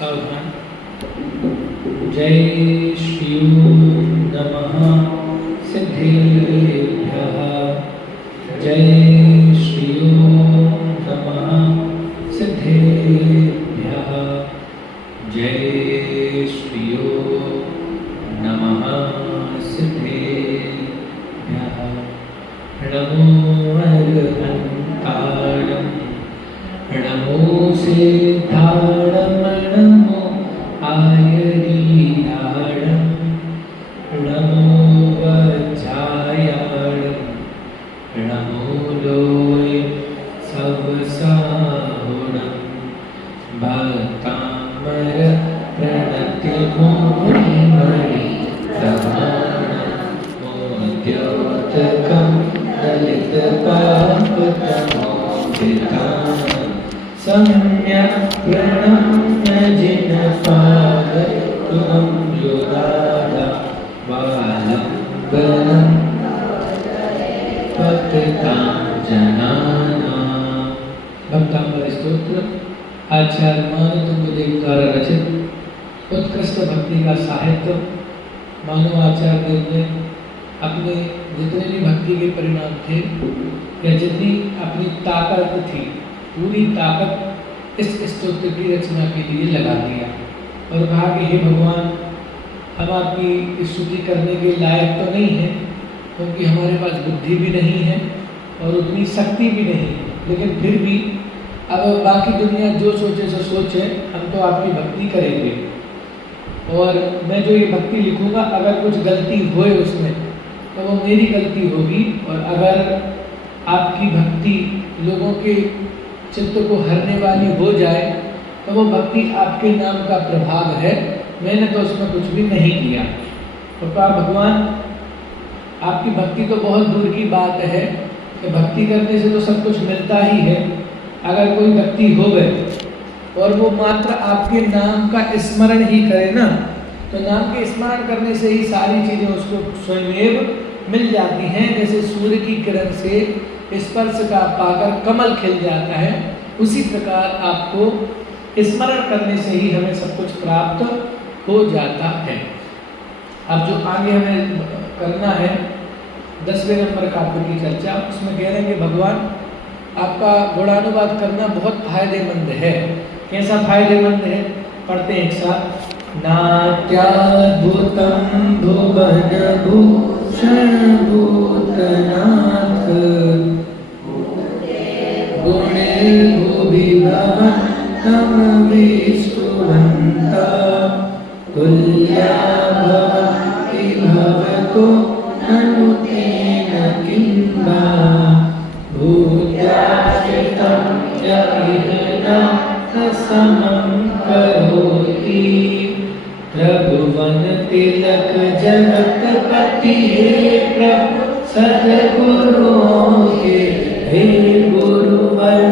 सावधान। जय श्री ओम नमः सिद्धेभ्यः। जय श्री ओम नमः सिद्धेभ्यः। जय श्री ओम नमः सिद्धेभ्यः। नमो अर्हन्ताणं नमो सिद्धाणं नमो आयरीयाणं नमो वज्रायाणं नमो लोय सवसाहुणं भक्तामर प्रणतिमुनिमणि प्रमाणं मोद्योतकं ललितपापतमोदितां सम्यक् प्रणम्य जिनपादतुं युगादा वालम्बनं पतितां जनानां। भक्तांबर स्तोत्र आचार्य मानतुंगदेव द्वारा रचित उत्कृष्ट भक्ति का साहित्य। मानव आचार्य देव ने अपने जितने भी भक्ति के परिणाम थे या जितनी अपनी ताकत थी पूरी ताकत इस स्तोत्र की रचना के लिए लगा दिया और कहा कि हे भगवान, हम आपकी स्तुति करने के लायक तो नहीं हैं क्योंकि हमारे पास बुद्धि भी नहीं है और उतनी शक्ति भी नहीं है, लेकिन फिर भी अब बाकी दुनिया जो सोचे सो सोचे, हम तो आपकी भक्ति करेंगे। और मैं जो ये भक्ति लिखूंगा अगर कुछ गलती होए उसमें तो वो मेरी गलती होगी, और अगर आपकी भक्ति लोगों के चित्त को हरने वाली हो जाए तो वो भक्ति आपके नाम का प्रभाव है, मैंने तो उसमें कुछ भी नहीं किया। तो कहा भगवान, आपकी भक्ति तो बहुत दूर की बात है कि भक्ति करने से तो सब कुछ मिलता ही है। अगर कोई व्यक्ति हो गए और वो मात्र आपके नाम का स्मरण ही करे ना, तो नाम के स्मरण करने से ही सारी चीज़ें उसको स्वयं मिल जाती हैं। जैसे सूर्य की किरण से स्पर्श का पाकर कमल खिल जाता है, उसी प्रकार आपको स्मरण करने से ही हमें सब कुछ प्राप्त हो जाता है। अब जो आगे हमें करना है 10वें नंबर काव्य की चर्चा, उसमें कह रहे हैं कि भगवान आपका गुणानुवाद करना बहुत फायदेमंद है। कैसा फायदेमंद है, पढ़ते हैं एक साथ। नाट्याद्भुतं भुवन भूषण भूतनाथ गुणे भुविभवन्तं विष्णुवन्ता तुल्या भवन्ति भवतो ननु तेन किम्बा भूत्याश्रितं यमिह समं करोति प्रभुवन तिलक जगतपति हे प्रभु सद्गुरुओं के हे गुरुवर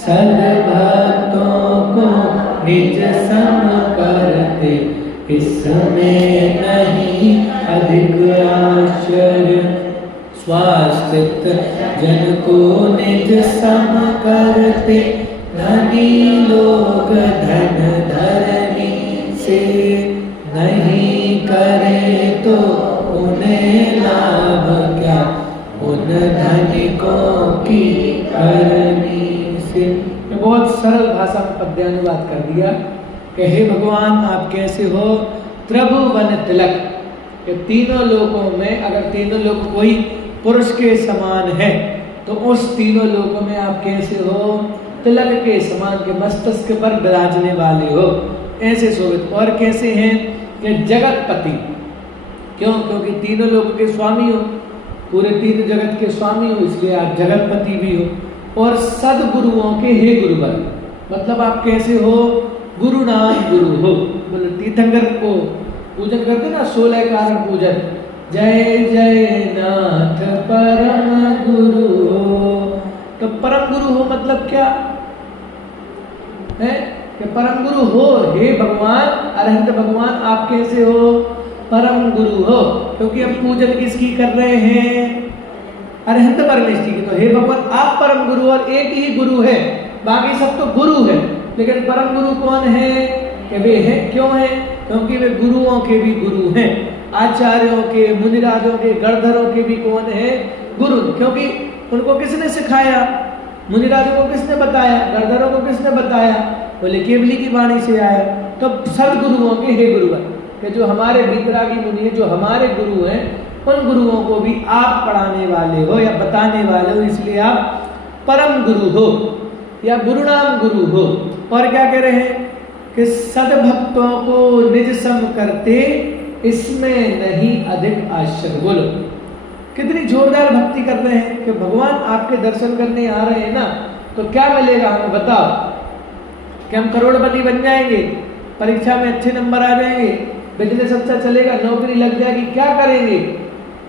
सद्भक्तों को निज सम करते इसमें नहीं अधिक आश्चर्य। स्वास्थित जन को निज सम करते धनी लोग धन धरनी से नहीं करे तो उन्हें लाभ क्या, उन धनिकों की करनी से। बहुत सरल भाषा में पद्यानुवाद कर दिया कि हे भगवान, आप कैसे हो। त्रिभुवन तिलक, कि तीनों लोकों में अगर तीनों लोग कोई पुरुष के समान है तो उस तीनों लोकों में आप कैसे हो, तिलक के समान के मस्तक पर विराजने वाले हो, ऐसे शोभित। और कैसे हैं कि जगतपति, क्यों, क्योंकि तीनों लोगों के स्वामी हो, पूरे तीन जगत के स्वामी हो, इसलिए आप जगतपति भी हो। और सदगुरुओं के हे गुरुवर, मतलब आप कैसे हो, गुरु नाम गुरु हो। बोले तीर्थंकर को पूजन करते ना, 16 कारण पूजन, जय जय नाथ परम गुरु हो। तो परम गुरु हो मतलब क्या है कि परम गुरु हो। हे भगवान, अरहंत भगवान, आप कैसे हो, परम गुरु हो। क्योंकि हम पूजन किसकी कर रहे हैं, अरहंत परमेष्टि की। तो हे भगवान, आप परम गुरु, और एक ही गुरु है, बाकी सब तो गुरु है, लेकिन परम गुरु कौन है, कि वे हैं। क्यों हैं? क्योंकि वे गुरुओं के भी गुरु हैं, आचार्यों के, मुनिराजों के, गणधरों के भी कौन है? गुरु। क्योंकि उनको किसने सिखाया? मुनिराजों को किसने बताया? गणधरों को किसने बताया? बोले केवली की वाणी से आया। तो सब गुरुओं के हे गुरुवर, कि जो हमारे वीतरागी मुनि, जो हमारे गुरु हैं, उन गुरुओं को भी आप पढ़ाने वाले हो या बताने वाले हो, इसलिए आप परम गुरु हो या गुरुनाम गुरु हो। और क्या कह रहे हैं कि सद्भक्तों को निज सम करते, इसमें नहीं अधिक आश्चर्य। बोलो कितनी जोरदार भक्ति कर रहे हैं कि भगवान आपके दर्शन करने आ रहे हैं ना, तो क्या मिलेगा हमें बताओ? कि हम करोड़पति बन जाएंगे, परीक्षा में अच्छे नंबर आ जाएंगे, बिजनेस अच्छा चलेगा, नौकरी लग जाएगी, क्या करेंगे?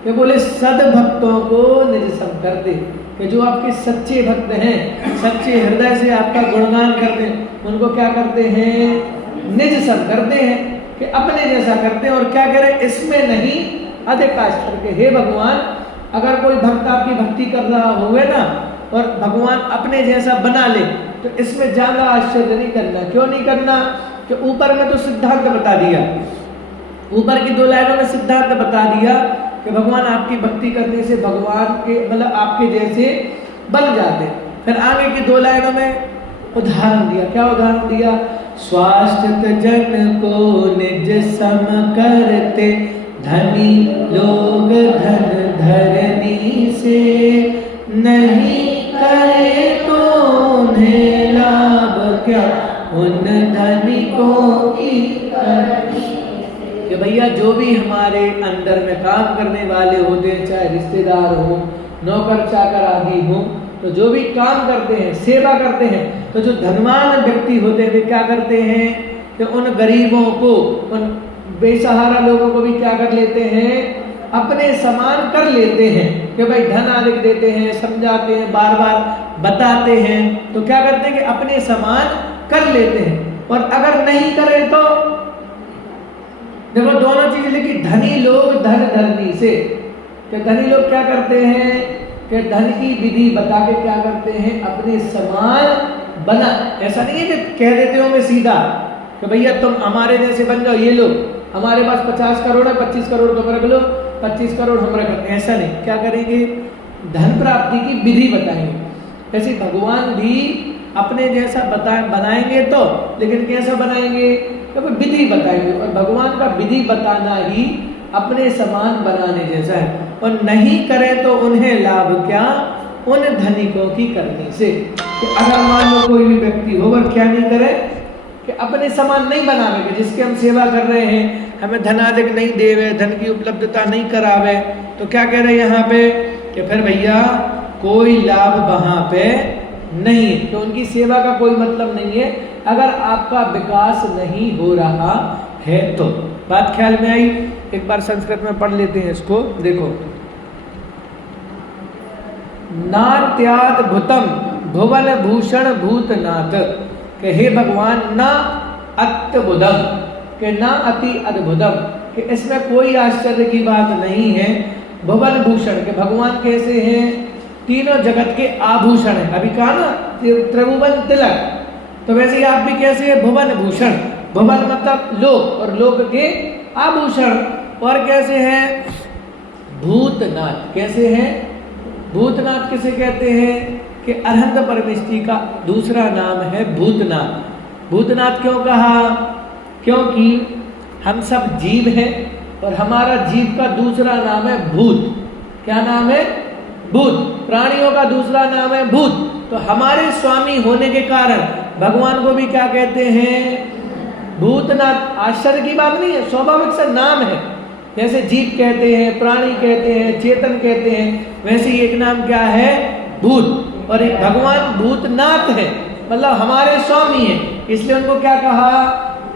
कि बोले सद्भक्तों को निज सम कर दे, कि जो आपके सच्चे भक्त हैं, सच्चे हृदय से आपका गुणगान करते हैं, उनको क्या करते हैं? निज सम करते हैं, कि अपने जैसा करते हैं। और क्या कह रहे? इसमें नहीं अधिक आश्चर्य के हे भगवान, अगर कोई भक्त आपकी भक्ति कर रहा होवे ना और भगवान अपने जैसा बना ले, तो इसमें ज्यादा आश्चर्य नहीं करना। क्यों नहीं करना? कि ऊपर में तो सिद्धांत बता दिया, ऊपर की 2 लाइनों में सिद्धांत बता दिया कि भगवान आपकी भक्ति करने से भगवान के मतलब आपके जैसे बन जाते। फिर आगे की 2 लाइनों में उदाहरण दिया। क्या उदाहरण दिया? स्वास्थ्य जन को निज सम करते, धनी लोग धन धरनी से, नहीं करे तो उन्हें लाभ क्या, उन धनिकों की करनी। कि भैया जो भी हमारे अंदर में काम करने वाले होते हैं, चाहे रिश्तेदार हो, नौकर चाकर आदि हो, तो जो भी काम करते हैं, सेवा करते हैं, तो जो धनवान व्यक्ति होते हैं वे क्या करते हैं कि उन गरीबों को, उन बेसहारा लोगों को भी क्या कर लेते हैं? अपने समान कर लेते हैं। कि भाई धन अधिक देते हैं, समझाते हैं, बार बार बताते हैं, तो क्या करते हैं कि अपने समान कर लेते हैं। और अगर नहीं करें तो देखो दोनों चीजें लिखी, धनी लोग धन धरनी से, कि धनी लोग क्या करते हैं कि धन की विधि बता के क्या करते हैं? अपने समान बना। ऐसा नहीं है कि कह देते होंगे सीधा कि भैया तुम हमारे जैसे बन जाओ, ये लो हमारे पास 50 करोड़ है, 25 करोड़ तुम रख लो, 25 करोड़ हम रख लेते हैं। ऐसा नहीं, क्या करेंगे? धन प्राप्ति की विधि बताएंगे। ऐसे भगवान भी अपने जैसा बनाएंगे तो, लेकिन कैसा बनाएंगे? तो विधि बताएंगे। और भगवान का विधि बताना ही अपने समान बनाने जैसा है। और नहीं करें तो उन्हें लाभ क्या, उन धनिकों की करने से। तो अगर मान लो कोई भी व्यक्ति हो और क्या नहीं करे कि अपने समान नहीं बनावे, जिसके हम सेवा कर रहे हैं हमें धनाधिक नहीं देवे, धन की उपलब्धता नहीं करावे, तो क्या कह रहे हैं यहाँ पे कि फिर भैया कोई लाभ वहां पे नहीं, तो उनकी सेवा का कोई मतलब नहीं है अगर आपका विकास नहीं हो रहा है तो। बात ख्याल में आई? एक बार संस्कृत में पढ़ लेते हैं इसको, देखो। नात्याद्भुतम भुवन भूषण भूतनाथ, कि हे भगवान ना अत्यबुधम, कि ना अति अद्भुतम, कि इसमें कोई आश्चर्य की बात नहीं है। भुवन भूषण, के भगवान कैसे हैं? तीनों जगत के आभूषण है। अभी कहा ना त्रिभुवन तिलक, तो वैसे ही आप भी कैसे है? भुवन भूषण। भुवन मतलब लोक, और लोक के आभूषण। और कैसे हैं? भूतनाथ। कैसे हैं? भूतनाथ किसे कहते हैं? कि अरहंत परमेष्टि का दूसरा नाम है भूतनाथ। भूतनाथ क्यों कहा? क्योंकि हम सब जीव हैं और हमारा जीव का दूसरा नाम है भूत। क्या नाम है? भूत। प्राणियों का दूसरा नाम है भूत। तो हमारे स्वामी होने के कारण भगवान को भी क्या कहते हैं? भूतनाथ। आश्चर्य की बात नहीं है, स्वाभाविक सा नाम है। जैसे जीव कहते हैं, प्राणी कहते हैं, चेतन कहते हैं, वैसे ही एक नाम क्या है? भूत। और एक भगवान भूतनाथ है, मतलब हमारे स्वामी है, इसलिए उनको क्या कहा?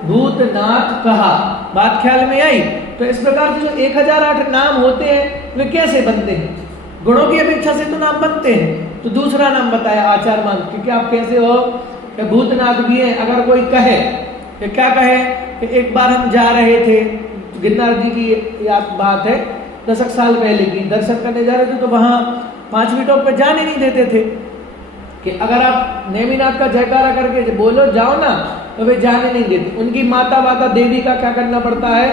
भूतनाथ कहा। बात ख्याल में आई? तो इस प्रकार से जो 1008 नाम होते हैं वे कैसे बनते हैं? गुणों की अपेक्षा से तो नाम बनते हैं। तो दूसरा नाम बताया आचार्य मान, क्योंकि आप कैसे हो? कि भूतनाथ भी है। अगर कोई कहे कि क्या कहे कि एक बार हम जा रहे थे, गिरनार जी की याद बात है, 10 साल पहले की, दर्शन करने जा रहे थे, तो वहाँ 5वीं टॉप पे जाने नहीं देते थे कि अगर आप नेमिनाथ का जयकारा करके बोलो जाओ ना, तो वे जाने नहीं देते। उनकी माता वाता देवी का क्या करना पड़ता है,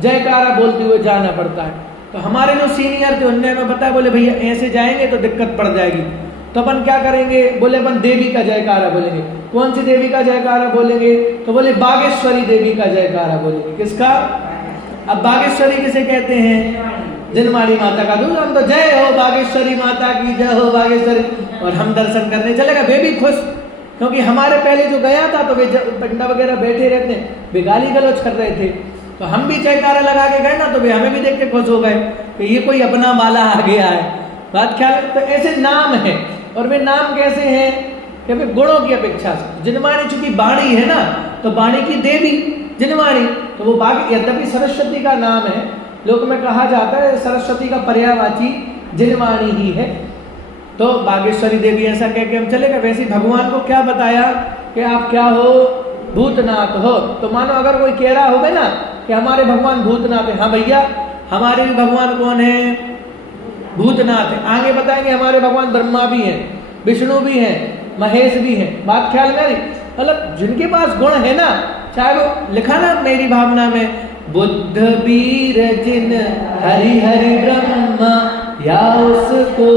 जयकारा बोलते हुए जाना पड़ता है। तो हमारे जो सीनियर थे उनने हमें बताया, बोले भैया ऐसे जाएंगे तो दिक्कत पड़ जाएगी, तो अपन क्या करेंगे, बोले अपन देवी का जयकारा बोलेंगे। कौन सी देवी का जयकारा बोलेंगे, तो बोले बागेश्वरी देवी का जयकारा बोलेंगे। किसका? अब बागेश्वरी किसे कहते हैं, जिनवाणी माता का दूध। हम तो जय हो बागेश्वरी माता की, जय हो बागेश्वरी, और हम दर्शन करने चले गए। वे भी खुश, क्योंकि हमारे पहले जो गया था तो वे पंडा वगैरह बैठे रहते हैं, वे गाली गलौज कर रहे थे, तो हम भी जयकारा लगा के गए ना, तो वे हमें भी देख के खुश हो गए कि ये कोई अपना वाला आ गया है। बात ख्याल। तो ऐसे नाम है, और वे नाम कैसे हैं कि वे गुणों की अपेक्षा से। जिनवाणी चूंकि वाणी है ना, तो वाणी की देवी जिनवाणी, तो वो बाग, यद्यपि सरस्वती का नाम है, लोक में कहा जाता है सरस्वती का पर्यायवाची जिनवाणी ही है, तो बागेश्वरी देवी ऐसा कह के हम चले गए। वैसे भगवान को क्या बताया कि आप क्या हो, भूतनाथ हो। तो मानो अगर कोई कह रहा होगा ना कि हमारे भगवान भूतनाथ है, हाँ भैया हमारे भी भगवान कौन है, भूतनाथ है। आगे बताएंगे हमारे भगवान ब्रह्मा भी हैं, विष्णु भी हैं, महेश भी हैं। बात ख्याल में, मतलब जिनके पास गुण है ना, चाहे वो लिखा ना मेरी भावना में, बुद्ध वीर जिन हरि हरि ब्रह्मा, या उसको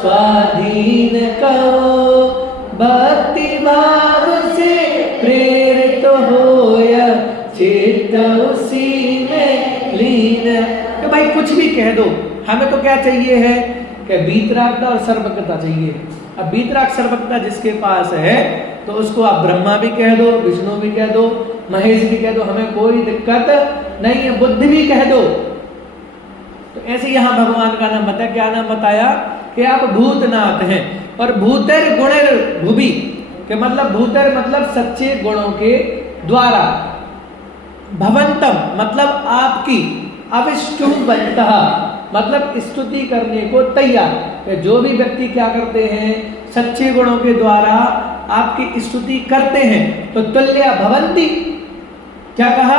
स्वाधीन कहो, भक्ति भाव से प्रेरित हो या चित्त उसी में लीन। तो भाई कुछ भी कह दो, हमें तो क्या चाहिए है कि वीतरागता और सर्वज्ञता चाहिए। अब वीतराग सर्वज्ञता जिसके पास है तो उसको आप ब्रह्मा भी कह दो, विष्णु भी कह दो, महेश भी कह दो, हमें कोई दिक्कत नहीं है, बुद्ध भी कह दो। तो ऐसे यहाँ भगवान का नाम बताया, क्या नाम बताया कि आप भूतनाथ हैं। और भूतर गुणर भुवि के मतलब, भूतर मतलब सच्चे गुणों के द्वारा, भवंतम मतलब आपकी, अविष्टुवंतः मतलब स्तुति करने को तैयार। जो भी व्यक्ति क्या करते हैं, सच्चे गुणों के द्वारा आपकी स्तुति करते हैं, तो तुल्या भवंती, क्या कहा,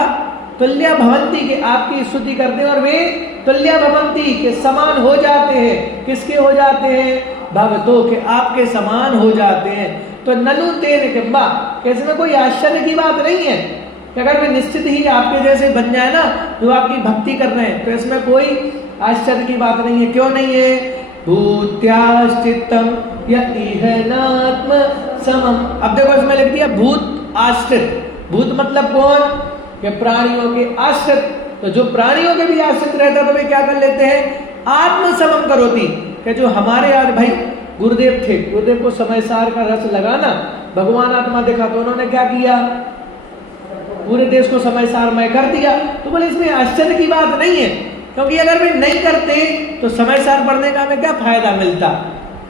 तुल्या भवंती के आपकी स्तुति करते हैं, और वे तुल्या भवंती के समान हो जाते हैं। किसके हो जाते हैं, भवतो के, आपके समान हो जाते हैं। तो ननु तेन किंबा, इसमें कोई आश्चर्य की बात नहीं है कि अगर वे निश्चित ही आपके जैसे बन जाए ना, जो आपकी भक्ति कर रहे हैं, तो इसमें कोई आश्चर्य की बात नहीं है। क्यों नहीं है, भूत्याश्चितम या इहनात्म समम। अब देखो इसमें लिख दिया भूत आश्रित। भूत मतलब कौन, कि प्राणियों के आश्रित। तो जो प्राणियों के भी आश्रित रहता तो वे क्या कर लेते हैं, आत्म समम करोती, कि जो हमारे आज भाई गुरुदेव थे, गुरुदेव को समय सार का रस लगाना, भगवान आत्मा देखा तो उन्होंने क्या किया, पूरे देश को समय सारमय कर दिया। तो बोले इसमें आश्चर्य की बात नहीं है, क्योंकि अगर वे नहीं करते तो समय सार पढ़ने का हमें क्या फायदा मिलता।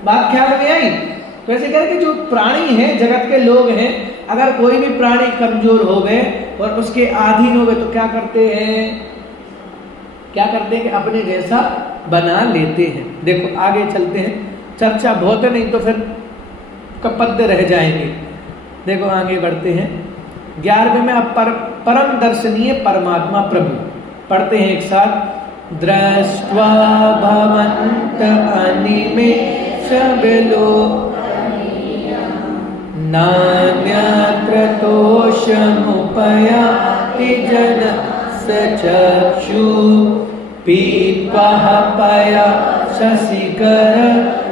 बात ख्याल में आई। तो ऐसे करके जो प्राणी हैं, जगत के लोग हैं, अगर कोई भी प्राणी कमजोर हो गए और उसके अधीन हो गए तो क्या करते हैं, क्या करते हैं कि अपने जैसा बना लेते हैं। देखो आगे चलते हैं, चर्चा बहुत है, नहीं तो फिर कपद्य रह जाएंगे। देखो आगे बढ़ते हैं। 11वें में अब परम दर्शनीय परमात्मा प्रभु पढ़ते हैं एक साथ। दृष्ट्वा भवन्त अनिमेष विलोक नान्यत्र तोषमुपयाति जन सचक्षु पीत्वा पया शशिकर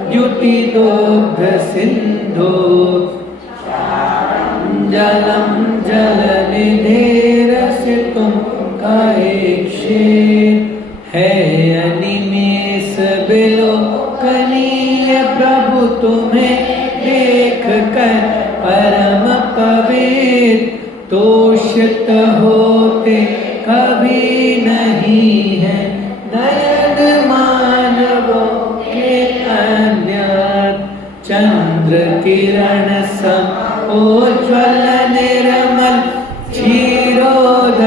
द्युतिदोग्ध सिंधु जलम जलनिधेरसितुं कायेक्षे है अनिमेष विलोकनीय प्रभु तुम्हें देख कर परम पवित्र तोषित होते कभी नहीं है नयन मानवों के अन्यत्र चंद्र किरण सम उज्ज्वल निर्मल क्षीरोदधिका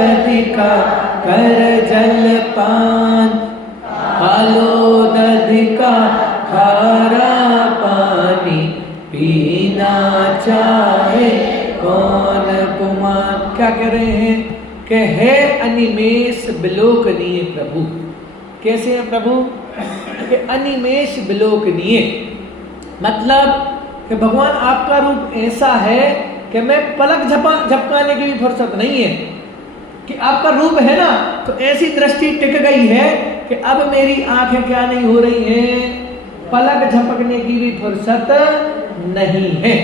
कर जलपान फलोदधिका खारा पानी पीना चाहे कौन कुमार। क्या कह रहे हैं कि है अनिमेष विलोकनीय प्रभु। कैसे है प्रभु, कि अनिमेष विलोकनीय मतलब कि भगवान आपका रूप ऐसा है कि मैं पलक झपकाने की भी फुर्सत नहीं है, कि आपका रूप है ना, तो ऐसी दृष्टि टिक गई है कि अब मेरी आंखें क्या नहीं हो रही हैं, पलक झपकने की भी फुर्सत नहीं है।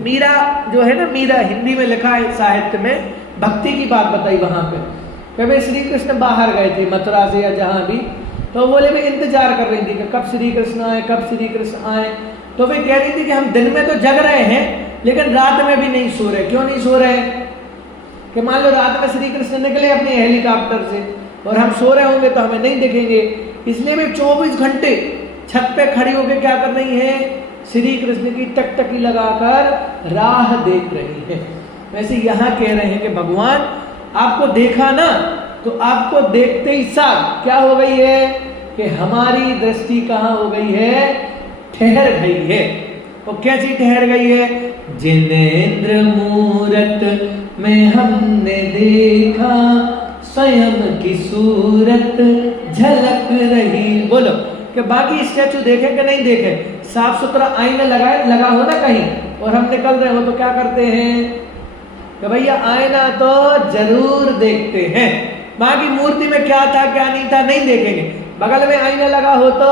मीरा जो है ना, मीरा हिंदी में लिखा है साहित्य में, भक्ति की बात बताई वहां पे। कभी श्री कृष्ण बाहर गए थे मथुरा से या जहां भी, तो बोले मैं इंतजार कर रही थी कि कब श्री कृष्ण आए, कब श्री कृष्ण आए। तो वे कह रही थी कि हम दिन में तो जग रहे हैं लेकिन रात में भी नहीं सो रहे। क्यों नहीं सो रहे? कि मान लो रात में श्री कृष्ण निकले अपने हेलीकॉप्टर से और हम सो रहे होंगे तो हमें नहीं दिखेंगे, इसलिए वे 24 घंटे छत पे खड़ी होकर क्या कर रही है, श्री कृष्ण की टकटकी लगाकर राह देख रही है। वैसे यहाँ कह रहे हैं कि भगवान आपको देखा ना, तो आपको देखते ही साथ क्या हो गई है कि हमारी दृष्टि कहाँ हो गई है, ठहर गई है। और कैसी ठहर गई है? जिनेंद्र मूरत में हमने देखा, स्वयं की सूरत झलक रही। बोलो कि बाकी स्टैचू देखे कि नहीं देखे, साफ सुथरा आईना लगा हो ना कहीं और हम निकल रहे हो तो क्या करते हैं कि भैया आईना तो जरूर देखते हैं, बाकी मूर्ति में क्या था क्या नहीं था नहीं देखेंगे। बगल में आईना लगा हो तो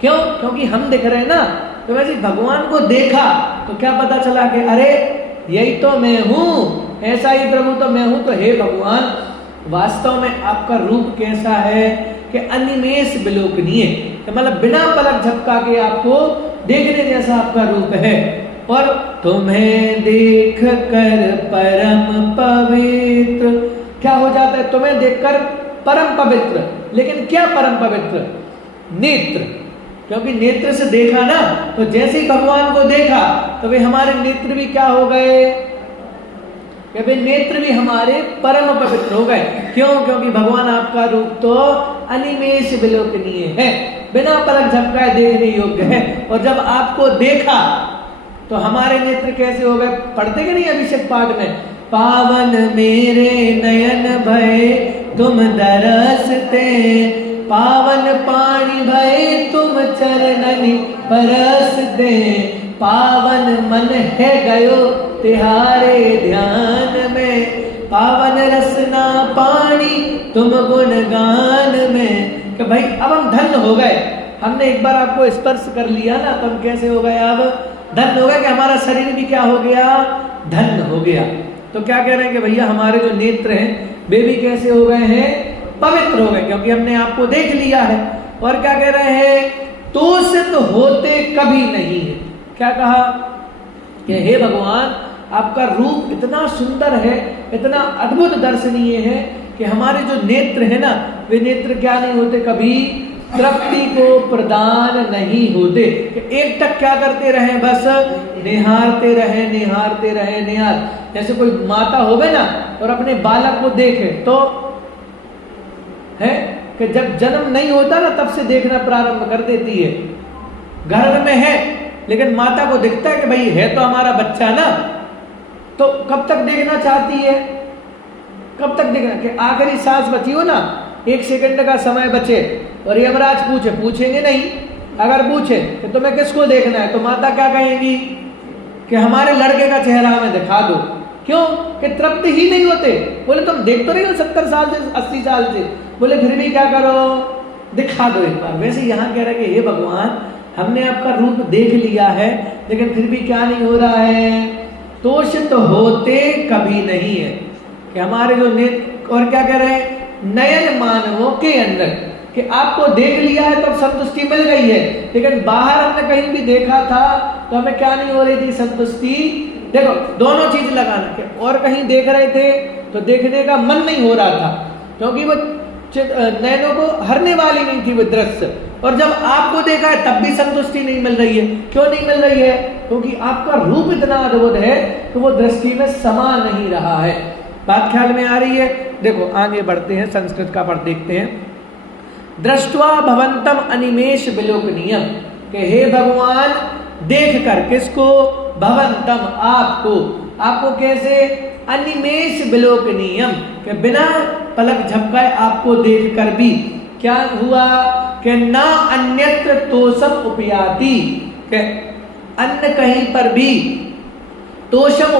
क्यों? क्योंकि हम दिख रहे हैं ना। तो वैसे भगवान को देखा तो क्या पता चला कि अरे यही तो मैं हूं, ऐसा ही प्रभु तो मैं हूं। तो हे भगवान, वास्तव में आपका रूप कैसा है कि अनिमेष विलोकनीय, तो मतलब बिना पलक झपका के आपको देखने जैसा आपका रूप है। और तुम्हें देख कर परम पवित्र, क्या हो जाता है? तुम्हें देखकर परम पवित्र। लेकिन क्या परम पवित्र? नेत्र। क्योंकि नेत्र से देखा ना, तो जैसे ही भगवान को देखा तो वे हमारे नेत्र भी क्या हो गए, कि वे नेत्र भी हमारे परम पवित्र हो गए। क्यों? क्योंकि भगवान आपका रूप तो अनिमेष विलोकनीय है, बिना पलक झपकाए देखने योग्य है। और जब आपको देखा तो हमारे नेत्र कैसे हो गए? पढ़ते कि नहीं अभिषेक पाठ में, पावन मेरे नयन भय तुम दरसते, पावन पानी भय तुम चरणनि परसते, पावन मन है गयो तिहारे ध्यान में, पावन रसना पानी तुम गुणगान में। कि भाई अब हम धन्य हो गए, हमने एक बार आपको स्पर्श कर लिया ना, तो हम कैसे हो गए? अब धन्य हो गया कि हमारा शरीर भी क्या हो गया, धन्य हो गया। तो क्या कह रहे हैं कि भैया हमारे जो नेत्र हैं वे भी कैसे हो गए हैं, पवित्र हो गए, क्योंकि हमने आपको देख लिया है। और क्या कह रहे हैं, तोषित होते कभी नहीं है। क्या कहा कि हे भगवान आपका रूप इतना सुंदर है, इतना अद्भुत दर्शनीय है कि हमारे जो नेत्र है ना, वे नेत्र क्या नहीं होते, कभी तृप्ति को प्रदान नहीं होते। एक टक क्या करते रहे, बस निहारते रहे निहारते रहे निहार। जैसे कोई माता होवे ना और अपने बालक को देखे तो है कि जब जन्म नहीं होता ना तब से देखना प्रारंभ कर देती है। गर्भ में है लेकिन माता को दिखता है कि भाई है तो हमारा बच्चा ना, तो कब तक देखना चाहती है, कब तक देखना कि आखिरी सांस बची हो ना, 1 सेकंड का समय बचे और यमराज पूछेंगे नहीं। अगर पूछे कि तुम्हें किसको देखना है, तो माता क्या कहेंगी कि हमारे लड़के का चेहरा हमें दिखा दो। क्यों? कि तृप्त ही नहीं होते। बोले तुम देख तो रही हो 70 साल से 80 साल से, बोले फिर भी क्या करो, दिखा दो एक बार। वैसे यहाँ कह रहे कि हे भगवान हमने आपका रूप देख लिया है लेकिन फिर भी क्या नहीं हो रहा है, तोषित होते कभी नहीं है कि हमारे जो नेत्र। और क्या कह रहे हैं, नयन मानवों के अंदर, कि आपको देख लिया है तो संतुष्टि मिल गई है, लेकिन बाहर हमने कहीं भी देखा था तो हमें क्या नहीं हो रही थी, संतुष्टि। देखो दोनों चीज लगाना के, और कहीं देख रहे थे तो देखने का मन नहीं हो रहा था क्योंकि वो नैनों को हरने वाली नहीं थी वो दृश्य। और जब आपको देखा है तब भी संतुष्टि नहीं मिल रही है। क्यों नहीं मिल रही है? क्योंकि आपका रूप इतना अद्भुत है तो वो दृष्टि में समा नहीं रहा है। बात ख्याल में आ रही है? देखो आगे बढ़ते हैं, संस्कृत का पढ़ देखते हैं। दृष्ट्वा भवंतम अनिमेष विलोकनीयम, के हे भगवान देख कर, किसको, भवंतम आपको, आपको कैसे, अनिमेष विलोकनीयम, के बिना पलक झपकाए आपको देखकर भी क्या हुआ कि ना अन्यत्र तोषम उपयाति, के अन्य कहीं पर भी तोषम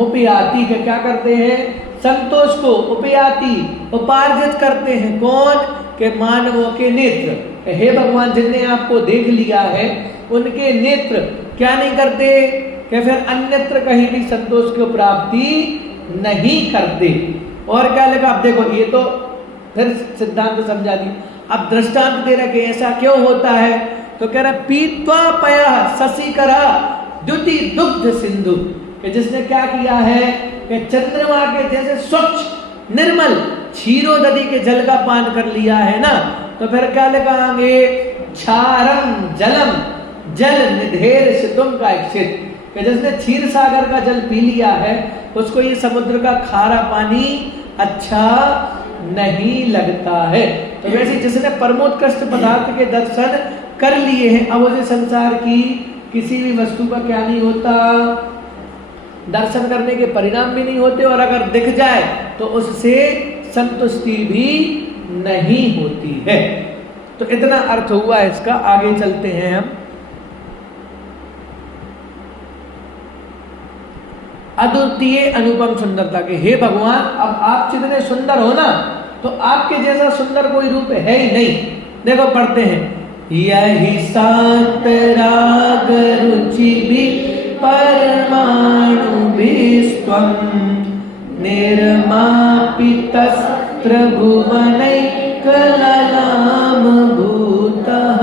उपयाति के क्या करते हैं, संतोष को उपयाति उपार्जित करते हैं। कौन के मानवों के नेत्र। हे भगवान जिनने आपको देख लिया है उनके नेत्र क्या नहीं करते कि फिर अन्यत्र कहीं भी संतोष की प्राप्ति नहीं करते। और क्या लगा, अब देखो ये तो फिर सिद्धांत समझा दी। अब दृष्टांत दे रहा कि ऐसा क्यों होता है, तो कह रहा पीत्वा पया शशिकरा द्युति दुग्ध सिंधु, कि जिसने क्या किया है कि चंद्रमा के जैसे स्वच्छ निर्मल क्षीरोदधि के जल का पान कर लिया है ना, तो फिर क्या लगाएंगे, क्षारम जलम जल निधेर सितुम का इक्षित, कि जिसने क्षीर सागर का जल पी लिया है उसको ये समुद्र का खारा पानी अच्छा नहीं लगता है। तो वैसे जिसने परमोत्कृष्ट पदार्थ के दर्शन कर लिए हैं, अब उसे संसार की किसी भी वस्तु का क्या नहीं होता, दर्शन करने के परिणाम भी नहीं होते, और अगर दिख जाए तो उससे संतुष्टि भी नहीं होती है। तो इतना अर्थ हुआ इसका। आगे चलते हैं हम। अद्वितीय अनुपम सुंदरता के, हे भगवान अब आप जितने सुंदर हो ना, तो आपके जैसा सुंदर कोई रूप है ही नहीं। देखो पढ़ते हैं, यही सात राग रुचि भी परमाणु विस्त्वं निर्मापितस्त्र भुवनैकललाम भूतः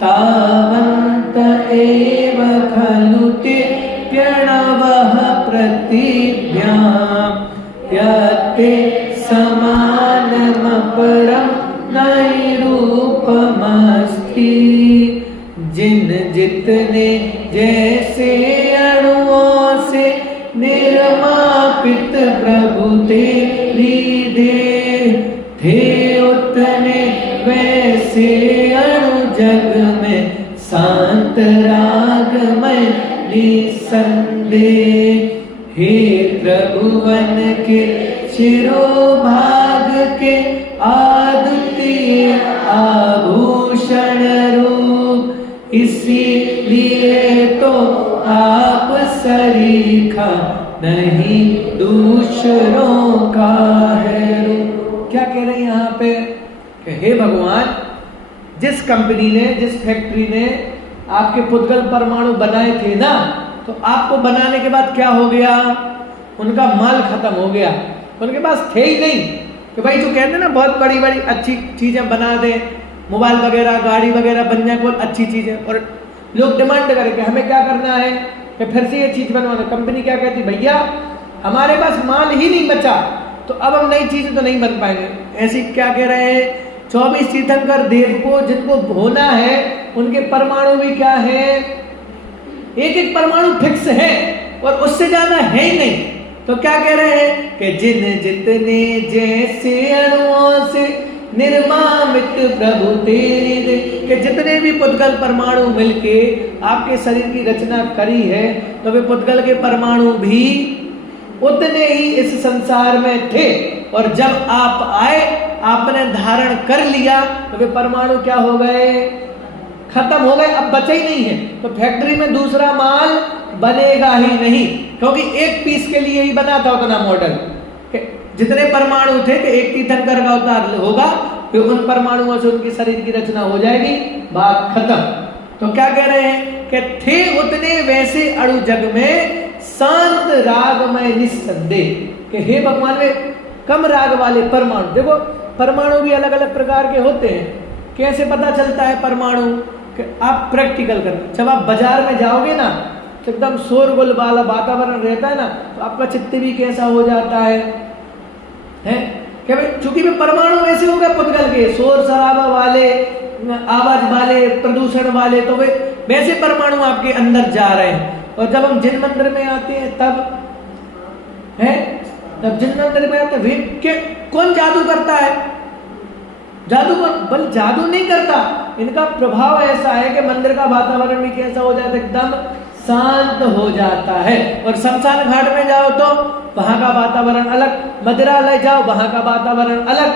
तावन्त एव खलु ते प्रणवः प्रतिभ्यां यत्ते समानमपरं नैरूपमस्ति। जिन जितने जैसे अणुओं से निर्मापित प्रभु तेरी देह थे, उतने वैसे अणु जग में शांत रागमय निसंदेह। हे त्रिभुवन के शिरोभाग के अद्वितीय आभूषण रूप, इसीलिए तो आप सरीखा नहीं दूसरों का है रूप। क्या कह रहे हैं यहाँ पे कि हे भगवान जिस कंपनी ने, जिस फैक्ट्री ने आपके पुद्गल परमाणु बनाए थे ना, तो आपको बनाने के बाद क्या हो गया, उनका माल खत्म हो गया, उनके पास थे ही नहीं। कि भाई जो कहते हैं ना बहुत बड़ी बड़ी अच्छी चीजें बना दें, मोबाइल वगैरह गाड़ी वगैरह बन जाए, बहुत अच्छी चीजें, और लोग डिमांड करें कि हमें क्या करना है कि फिर से ये चीज बनवाना। कंपनी क्या कहती, भैया हमारे पास माल ही नहीं बचा, तो अब हम नई चीजें तो नहीं बन पाएंगे। ऐसी क्या कह रहे हैं, 24 तीर्थंकर देव को जिनको होना है उनके परमाणु भी क्या है, एक एक परमाणु फिक्स है और उससे ज्यादा है ही नहीं। तो क्या कह रहे हैं कि जिन जितने जैसे अणुओं से निर्मामित प्रभु तेरी दे, कि जितने भी पुद्गल परमाणु मिलके आपके शरीर की रचना करी है, तो वे पुद्गल के परमाणु भी उतने ही इस संसार में थे, और जब आप आए आपने धारण कर लिया तो वे परमाणु क्या हो गए, खत्म हो गए, अब बचे ही नहीं है। तो फैक्ट्री में दूसरा माल बनेगा ही नहीं, क्योंकि एक पीस के लिए ही बना था उतना मॉडल। जितने परमाणु थे कि एक तीर्थंकर का अवतार होगा, फिर उन परमाणुओं से उनकी शरीर की रचना हो जाएगी, बात खत्म। तो क्या कह रहे हैं कि थे उतने वैसे अणु जग में शांत रागमय निस्संदेह, कि हे भगवान में कम राग वाले परमाणु। देखो परमाणु भी अलग अलग प्रकार के होते हैं। कैसे पता चलता है परमाणु, कि आप प्रैक्टिकल करें। जब आप बाजार में जाओगे ना, तो एकदम शोरगुल वाला वातावरण रहता है ना, तो आपका चित्त भी कैसा हो जाता है कि भाई चूंकि वे परमाणु ऐसे हो गए पुद्गल के, शोर शराबा वाले, आवाज वाले, प्रदूषण वाले, तो वे वैसे परमाणु आपके अंदर जा रहे हैं। और जब हम जिन मंदिर में आते हैं तब जिन मंदिर में आते वे कौन जादू करता है, जादू बल जादू नहीं करता, इनका प्रभाव ऐसा है कि मंदिर का वातावरण भी कैसा हो जाता है, एकदम शांत हो जाता है। और शमशान घाट में जाओ तो वहां का वातावरण अलग, मदिरालय जाओ वहां का वातावरण अलग।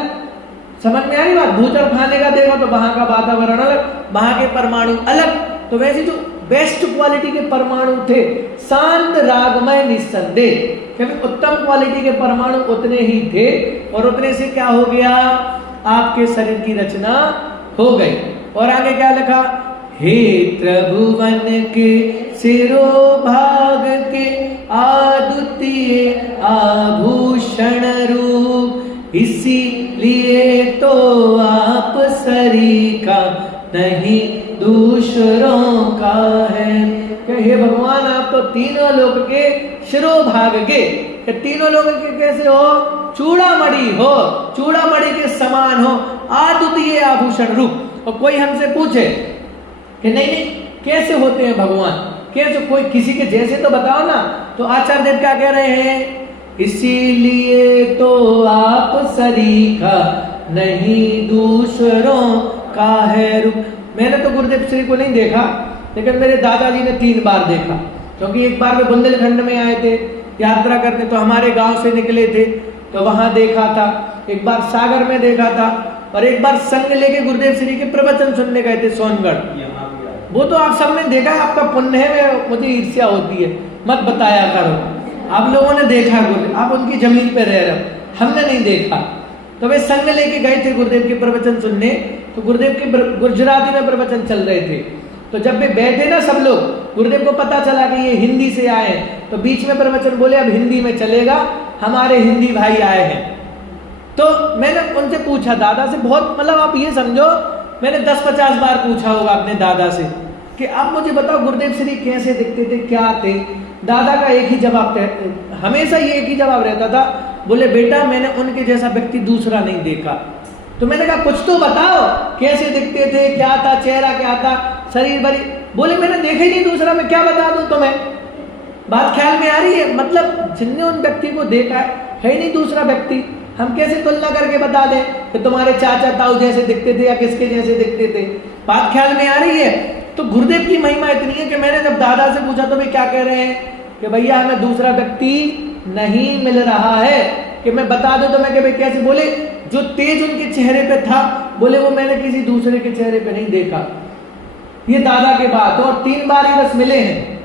समझ में आ रही बात, भूचर खाने का देखो तो वहां का वातावरण अलग, वहां के परमाणु अलग। तो वैसे जो बेस्ट क्वालिटी के परमाणु थे, शांत रागमय निस्संदेह, क्योंकि उत्तम क्वालिटी के परमाणु उतने ही थे और उतने से क्या हो गया, आपके शरीर की रचना हो गई। और आगे क्या लिखा, हे त्रिभुवन के शिरोभाग के अद्वितीय आभूषण रूप, इसीलिए तो आप सरीखा नहीं दूसरों का है। हे भगवान, आप तो तीनों लोक के शिरोभाग के, तीनों लोग के कैसे हो, चूड़ामणि हो, चूड़ामणि के समान हो, अद्वितीय आभूषण रूप। और कोई हमसे पूछे कि नहीं नहीं कैसे होते हैं भगवान, कैसे, कोई किसी के जैसे तो बताओ ना, तो आचार्य देव क्या कह रहे हैं, इसीलिए तो आप सरीखा नहीं दूसरों का है रूप। मैंने तो गुरुदेव श्री को नहीं देखा, लेकिन मेरे दादाजी ने 3 बार देखा, क्योंकि एक बार वे बुंदेलखंड में आए थे यात्रा करते, तो हमारे गांव से निकले थे तो वहां देखा था, एक बार सागर में देखा था, और एक बार संग लेके गुरुदेव श्री के प्रवचन सुनने गए थे सोनगढ़। वो तो आप सबने देखा, आपका पुण्य है, मुझे ईर्ष्या होती है, मत बताया करो। आप लोगों ने देखा, गुरुदेव आप उनकी जमीन पे रह रहे हो, हमने नहीं देखा। तो वे संग लेके गए थे गुरुदेव के प्रवचन सुनने, तो गुरुदेव के गुजराती में प्रवचन चल रहे थे। तो जब वे बैठे ना सब लोग, गुरुदेव को पता चला कि ये हिंदी से आए, तो बीच में प्रवचन बोले अब हिंदी में चलेगा, हमारे हिंदी भाई आए हैं। तो मैंने उनसे पूछा दादा से, बहुत मतलब आप ये समझो मैंने 10-50 बार पूछा होगा अपने दादा से कि आप मुझे बताओ गुरुदेव श्री कैसे दिखते थे, क्या थे। दादा का एक ही जवाब, हमेशा ये एक ही जवाब रहता था, बोले बेटा मैंने उनके जैसा व्यक्ति दूसरा नहीं देखा। तो मैंने कहा कुछ तो बताओ, कैसे दिखते थे, क्या था, चेहरा क्या था, शरीर भरी। बोले मैंने देखा ही नहीं दूसरा, मैं क्या बता दूं तुम्हें। बात ख्याल में आ रही है, मतलब जिनने उन व्यक्ति को देखा है ही नहीं दूसरा व्यक्ति, हम कैसे तुलना करके बता दें कि तुम्हारे चाचा ताऊ जैसे दिखते थे या किसके जैसे दिखते थे। बात ख्याल में आ रही है। तो गुरुदेव की महिमा इतनी है कि मैंने जब दादा से पूछा तो वे क्या कह रहे हैं कि भैया हमें दूसरा व्यक्ति नहीं मिल रहा है, कि मैं बता दूं तो मैं कि कैसे। बोले जो तेज उनके चेहरे पे था, बोले वो मैंने किसी दूसरे के चेहरे पे नहीं देखा। ये दादा के बात, और 3 बार ही बस मिले हैं,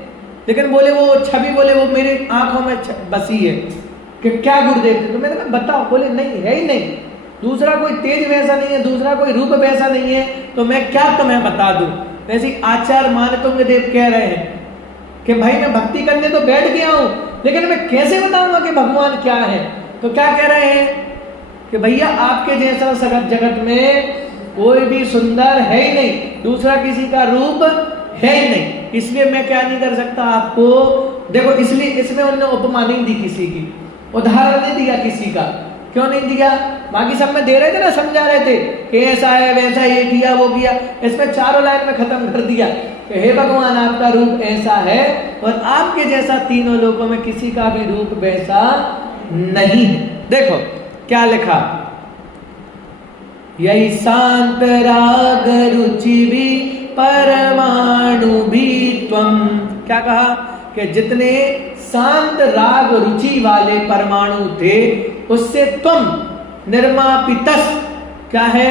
लेकिन बोले वो छवि, बोले वो मेरी आंखों में बसी है कि क्या गुरुदेव थे। तो मैंने कहा बताओ, बोले नहीं है ही नहीं, दूसरा कोई तेज वैसा नहीं है, दूसरा कोई रूप वैसा नहीं है, तो मैं क्या तुम्हें बता दूं। वैसे आचार्य मानतुंग देव कह रहे हैं कि भाई मैं भक्ति करने तो बैठ गया हूं, लेकिन मैं कैसे बताऊंगा कि भगवान क्या है। तो क्या कह रहे हैं कि भैया आपके जैसा सगत जगत में कोई भी सुंदर है ही नहीं, दूसरा किसी का रूप है ही नहीं, इसलिए मैं क्या नहीं कर सकता आपको। देखो इसलिए इसमें उन्होंने उपमा नहीं दी, किसी की उदाहरण नहीं दिया किसी का। क्यों नहीं दिया, बाकी सब में दे रहे थे ना, समझा रहे थे कि ऐसा है वैसा, ये किया वो किया। इसमें 4 लाइन में खत्म कर दिया कि हे भगवान आपका रूप ऐसा है और आपके जैसा तीनों लोगों में किसी का भी रूप वैसा नहीं है। देखो क्या लिखा, यही शांत राग रुचि भी परमाणु भी त्वम। क्या कहा कि जितने शांत राग रुचि वाले परमाणु थे उससे तुम निर्मापितस, क्या है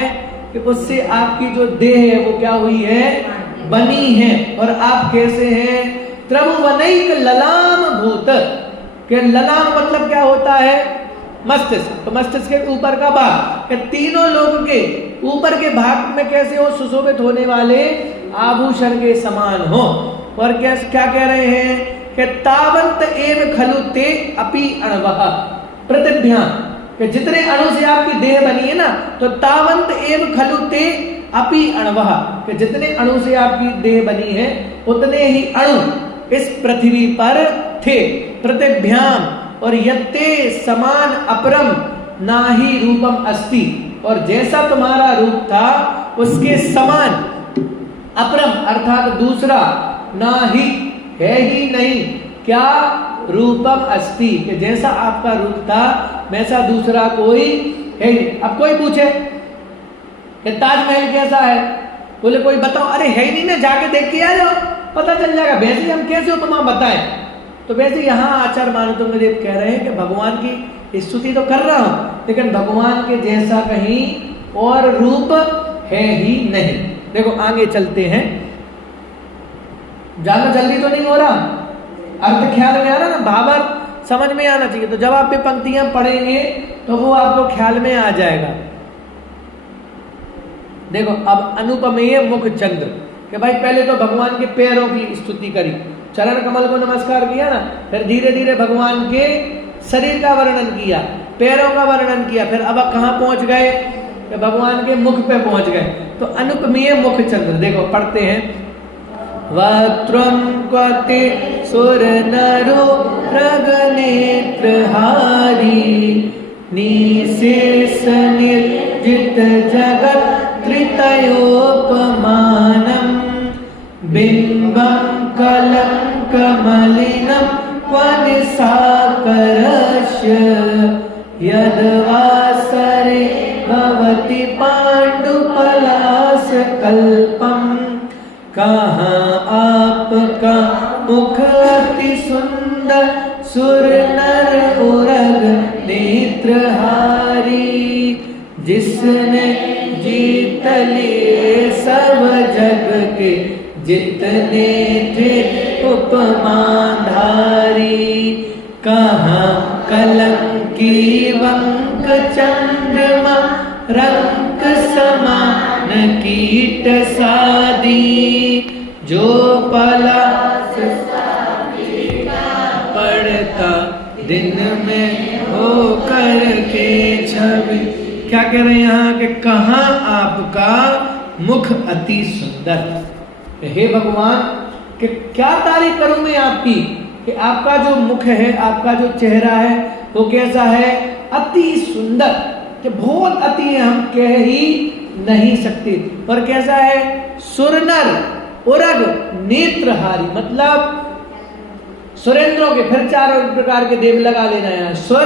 कि उससे आपकी जो देह है वो क्या हुई है, बनी है। और आप कैसे हैं, त्रिभुवनैक ललाम भूत। कि ललाम मतलब क्या होता है, मस्तिष्क। तो मस्तिष्क के ऊपर का भाग, कि तीनों लोग के ऊपर के भाग में कैसे हो, सुशोभित होने वाले आभूषण के समान हो। और क्या कह रहे हैं कि तावंत एव खलु ते अपि अणवः प्रतिभ्यां, कि जितने अणु से आपकी देह बनी है ना, तो तावंत एव खलु ते अपि अणवः, कि जितने अणु से आपकी देह बनी है उतने ही अणु इस पृथ्वी पर थे। प्रतिभ्याम, और यत्ते समान अपरम नाहि रूपम अस्ति, और जैसा तुम्हारा रूप था उसके समान अपरम अर्थात दूसरा, नाही है ही नहीं, क्या रूपम अस्ति, कि जैसा आपका रूप था वैसा दूसरा कोई है नहीं। अब कोई पूछे कि ताजमहल कैसा है, बोले कोई बताओ, अरे है ही नहीं, ना जाके देख के आ जाओ पता चल जाएगा। वैसे हम कैसे उपमा बताएं। तो वैसे यहाँ आचार्य मानतुंग देव कह रहे हैं कि भगवान की स्तुति तो कर रहा हूं, लेकिन भगवान के जैसा कहीं और रूप है ही नहीं। देखो आगे चलते हैं। ज्यादा जल्दी तो नहीं हो रहा, अर्थ ख्याल में आ रहा ना, भावार्थ समझ में आना चाहिए। तो जब आप ये पंक्तियां पढ़ेंगे तो वो आपको ख्याल में आ जाएगा। देखो अब अनुपमेय मुख चंद्र, कि भाई पहले तो भगवान के पैरों की स्तुति करी, चरण कमल को नमस्कार किया ना, फिर धीरे धीरे भगवान के शरीर का वर्णन किया, पैरों का वर्णन किया, फिर अब कहाँ पहुंच गए, कि भगवान के मुख पे पहुंच गए। तो अनुपमेय मुख चंद्र, देखो पढ़ते हैं, वक्त्रं क्वते सुर नरो रग नेत्रहारी, निशेष निर्जित जगत त्रितयोपमानं, बिंबं कलंक मलिनं क्वनिसाकरस्य, यद्वासरे भवति पाण्डुपलाशकल्पं, कहाँ आपका मुख अति सुंदर सुर नर उरग नेत्रहारी, जिसने जीत लिए सब जग के जितने थे उपमाधारी, कहाँ कलंकी वंक चंद्रमा रंक समान कीट सादी, जो पलाश पड़ता दिन में हो कर के छवि। क्या कह रहे हैं यहाँ कि कहाँ आपका मुख अति सुंदर। हे भगवान कि क्या तारीफ करूं मैं आपकी, कि आपका जो मुख है, आपका जो चेहरा है वो कैसा है, अति सुंदर, कि बहुत अति है, हम कह ही नहीं सकते। पर कैसा है, सुरनर उरग नेत्रहारी, मतलब सुरेंद्रों के, फिर 4 प्रकार के देव लगा लेना है, सुर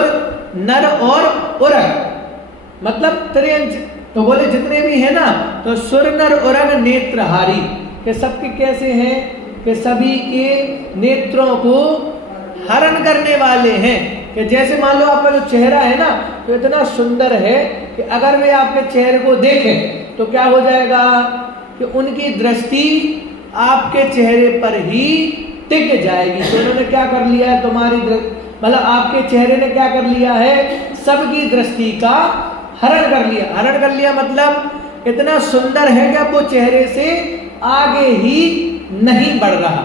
नर और उरग, मतलब त्रियंच। तो बोले जितने भी है ना, तो सुर नर उरग नेत्रहारी, कि सबके कैसे हैं, कि सभी के नेत्रों को हरण करने वाले हैं। कि जैसे मान लो आपका जो चेहरा है ना, तो इतना सुंदर है कि अगर वे आपके चेहरे को देखें तो क्या हो जाएगा, कि उनकी दृष्टि आपके चेहरे पर ही टिक जाएगी। तो उन्होंने क्या कर लिया है, तुम्हारी मतलब आपके चेहरे ने क्या कर लिया है, सबकी दृष्टि का हरण कर लिया। हरण कर लिया मतलब इतना सुंदर है कि अब वो चेहरे से आगे ही नहीं बढ़ रहा।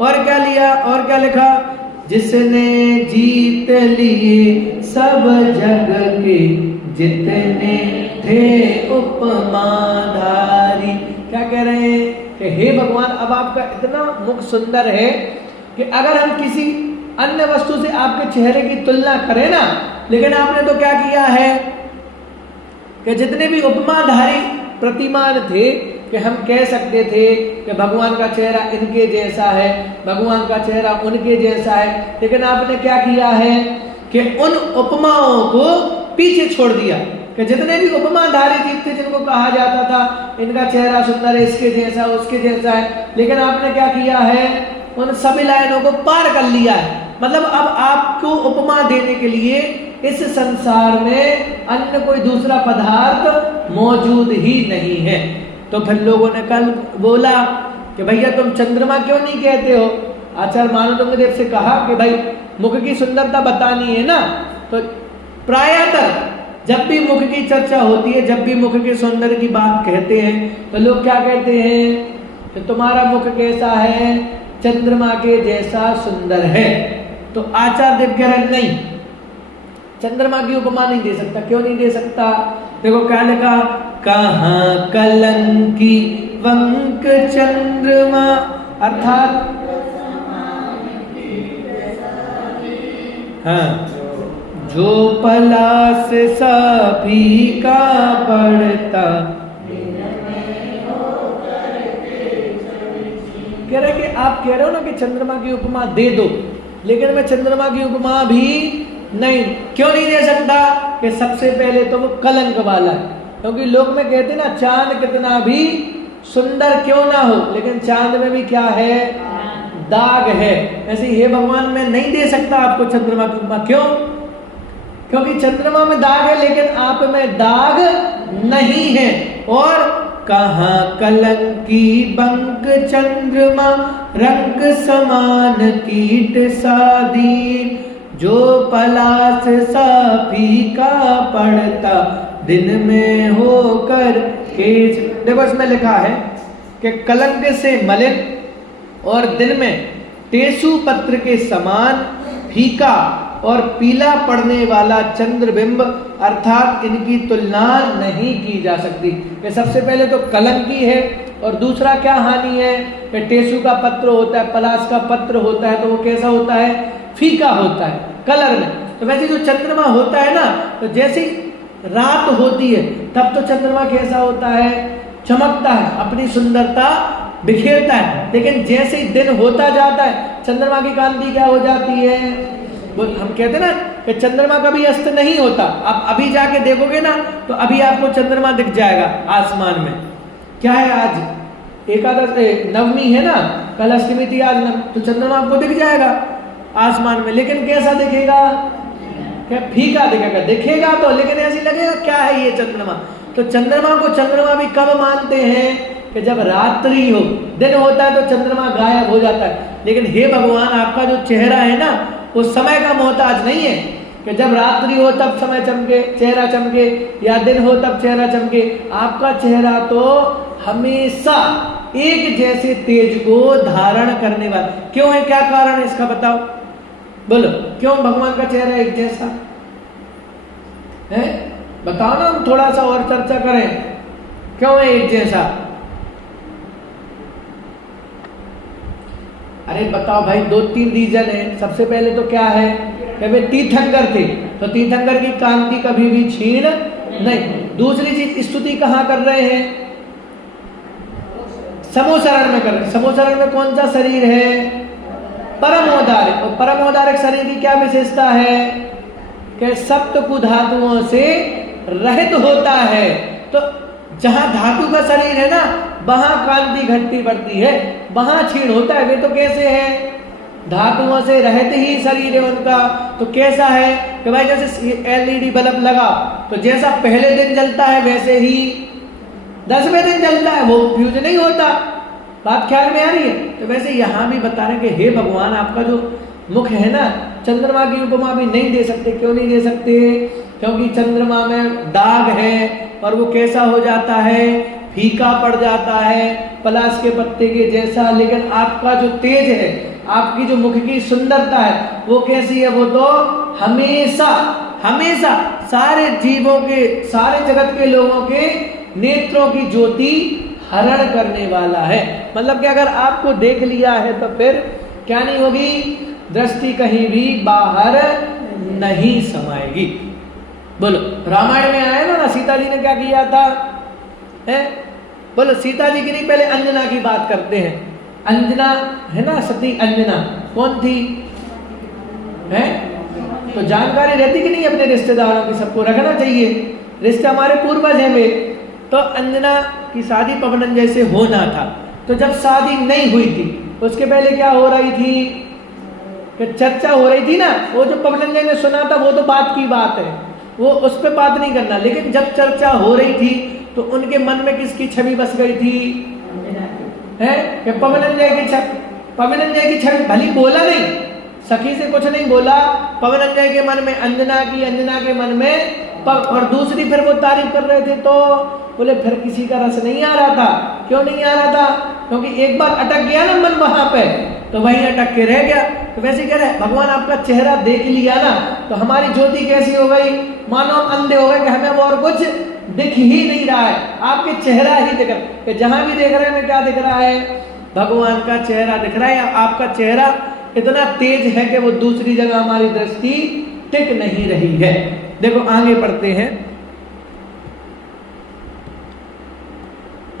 और क्या लिया, और क्या लिखा, जिसने जीत लिए सब जग के जितने थे उपमाधारी। क्या कह रहे हैं कि हे भगवान, अब आपका इतना मुख सुंदर है कि अगर हम किसी अन्य वस्तु से आपके चेहरे की तुलना करें ना, लेकिन आपने तो क्या किया है कि जितने भी उपमाधारी प्रतिमान थे, कि हम कह सकते थे कि भगवान का चेहरा इनके जैसा है, भगवान का चेहरा उनके जैसा है, लेकिन आपने क्या किया है कि उन उपमाओं को पीछे छोड़ दिया। कि जितने भी उपमाधारी जीव थे, जिनको कहा जाता था इनका चेहरा सुंदर है, इसके जैसा उसके जैसा है, लेकिन आपने क्या किया है, उन सभी लाइनों को पार कर लिया है। मतलब अब आपको उपमा देने के लिए इस संसार में अन्य कोई दूसरा पदार्थ मौजूद ही नहीं है। तो फिर लोगों ने कल बोला कि भैया तुम चंद्रमा क्यों नहीं कहते हो। आचार्य मानव देव से कहा कि भाई मुख की सुंदरता बतानी है ना, तो प्रायतः जब भी मुख की चर्चा होती है, जब भी मुख के सौंदर्य की बात कहते हैं, तो लोग क्या कहते हैं कि तुम्हारा मुख कैसा है, चंद्रमा के जैसा सुंदर है। तो आचार्य देव कह रहे नहीं, चंद्रमा की उपमा नहीं दे सकता। क्यों नहीं दे सकता, देखो क्या लिखा, कहाँ कलंकी वंक चंद्रमा, अर्थात हाँ, जो पलाश सभी का पड़ता। कह रहे कि आप कह रहे हो ना कि चंद्रमा की उपमा दे दो, लेकिन मैं चंद्रमा की उपमा भी नहीं, क्यों नहीं दे सकता, कि सबसे पहले तो वो कलंक वाला है। क्योंकि लोग में कहते ना, चांद कितना भी सुंदर क्यों ना हो, लेकिन चांद में भी क्या है, दाग है। ऐसे हे भगवान मैं नहीं दे सकता आपको चंद्रमा की उपमा। क्यों, क्योंकि चंद्रमा में दाग है, लेकिन आप में दाग नहीं है। और कहाँ कलंकी बंक चंद्रमा, रंग समान कीट सादीन, जो पलाश सा फीका पड़ता, दिन में होकर केश। देखो इसमें लिखा है कि कलंक से मलिन और दिन में टेसु पत्र के समान फीका और पीला पड़ने वाला चंद्रबिंब, अर्थात इनकी तुलना नहीं की जा सकती। ये सबसे पहले तो कलंकी है, और दूसरा क्या हानि है कि टेसु का पत्र होता है, पलाश का पत्र होता है, तो वो कैसा होता है, फीका होता है कलर में। तो वैसे जो चंद्रमा होता है ना, तो जैसी रात होती है तब तो चंद्रमा कैसा होता है, चमकता है, अपनी सुंदरता बिखेरता है। लेकिन जैसे ही दिन होता जाता है चंद्रमा की कांति क्या हो जाती है, वो हम कहते हैं ना कि चंद्रमा कभी अस्त नहीं होता। आप अभी जाके देखोगे ना तो अभी आपको चंद्रमा दिख जाएगा आसमान में। क्या है, आज एकादश नवमी है ना, कल अष्टमी थी, आज तो चंद्रमा आपको दिख जाएगा आसमान में। लेकिन कैसा दिखेगा, क्या फीका दिखेगा, दिखेगा तो, लेकिन ऐसी लगेगा क्या है ये चंद्रमा। तो चंद्रमा को चंद्रमा भी कब मानते हैं कि जब रात्रि हो, दिन होता है तो चंद्रमा गायब हो जाता है। लेकिन हे भगवान, आपका जो चेहरा है ना वो समय का मोहताज नहीं है कि जब रात्रि हो तब समय चमके, चेहरा चमके, या दिन हो तब चेहरा चमके। आपका चेहरा तो हमेशा एक जैसे तेज को धारण करने वाला। क्यों है, क्या कारण है इसका बताओ, बोलो, क्यों भगवान का चेहरा एक जैसा है, बताओ ना, हम थोड़ा सा और चर्चा करें, क्यों है एक जैसा। अरे बताओ भाई, 2-3 रीजन है। सबसे पहले तो क्या है कि वे तीर्थंकर थे, तो तीर्थंकर की कांति कभी भी क्षीण नहीं। दूसरी चीज, स्तुति कहाँ कर रहे हैं, समोसरण में कर रहे हैं। समोसरण में कौन सा शरीर है, परमोदारिक। और परमोदारिक शरीर की क्या विशेषता है कि सप्त कुधातुओं से रहित होता है। तो जहां धातु का शरीर है ना, वहां कांति घटती बढ़ती है, वहां क्षीण होता है। वे तो कैसे है, धातुओं से रहित ही शरीर है उनका। तो कैसा है कि भाई जैसे एलईडी बल्ब लगा तो जैसा पहले दिन जलता है वैसे ही 10वें दिन जलता है, वो फ्यूज नहीं होता। बात ख्याल में आ रही है। तो वैसे यहाँ भी बता रहे हैं कि हे भगवान, आपका जो मुख है ना, चंद्रमा की उपमा भी नहीं दे सकते। क्यों नहीं दे सकते, क्योंकि चंद्रमा में दाग है और वो कैसा हो जाता है, फीका पड़ जाता है, पलाश के पत्ते के जैसा। लेकिन आपका जो तेज है, आपकी जो मुख की सुंदरता है, वो कैसी है, वो तो हमेशा हमेशा सारे जीवों के, सारे जगत के लोगों के नेत्रों की ज्योति हरण करने वाला है। मतलब कि अगर आपको देख लिया है तो फिर क्या नहीं होगी, दृष्टि कहीं भी बाहर नहीं समाएगी। बोलो, रामायण में आया ना, सीता जी ने क्या किया था, है बोलो, सीता जी की नहीं, पहले अंजना की बात करते हैं। अंजना है ना, सती अंजना कौन थी, है तो जानकारी रहती कि नहीं अपने रिश्तेदारों की, सबको रखना चाहिए, रिश्ते हमारे पूर्वज हैं वे। तो अंजना की शादी पवनंजय से होना था। तो जब शादी नहीं हुई थी, उसके पहले क्या हो रही थी, कि चर्चा हो रही थी ना। वो जो पवनंजय ने सुना था वो तो बात की बात है, वो उस पर बात नहीं करना। लेकिन जब चर्चा हो रही थी तो उनके मन में किसकी छवि बस गई थी, है कि पवनंजय की छवि। पवनंजय की छवि, भली बोला नहीं, सखी से कुछ नहीं बोला, पवनंजय के मन में अंजना की, अंजना के मन में और दूसरी फिर वो तारीफ कर रहे थे। तो बोले फिर किसी का रस नहीं आ रहा था। क्यों नहीं आ रहा था, क्योंकि एक बार अटक गया ना मन वहां पे, तो वहीं अटक के रह गया। तो वैसे कह रहे भगवान, आपका चेहरा देख लिया ना तो हमारी ज्योति कैसी हो गई, मानो हम अंधे हो गए कि हमें वो और कुछ दिख ही नहीं रहा है, आपके चेहरा ही दिख रहा है। जहां भी देख रहे हैं क्या दिख रहा है, भगवान का चेहरा दिख रहा है। आपका चेहरा इतना तेज है कि वो दूसरी जगह हमारी दृष्टि टिक नहीं रही है। देखो आगे पढ़ते हैं।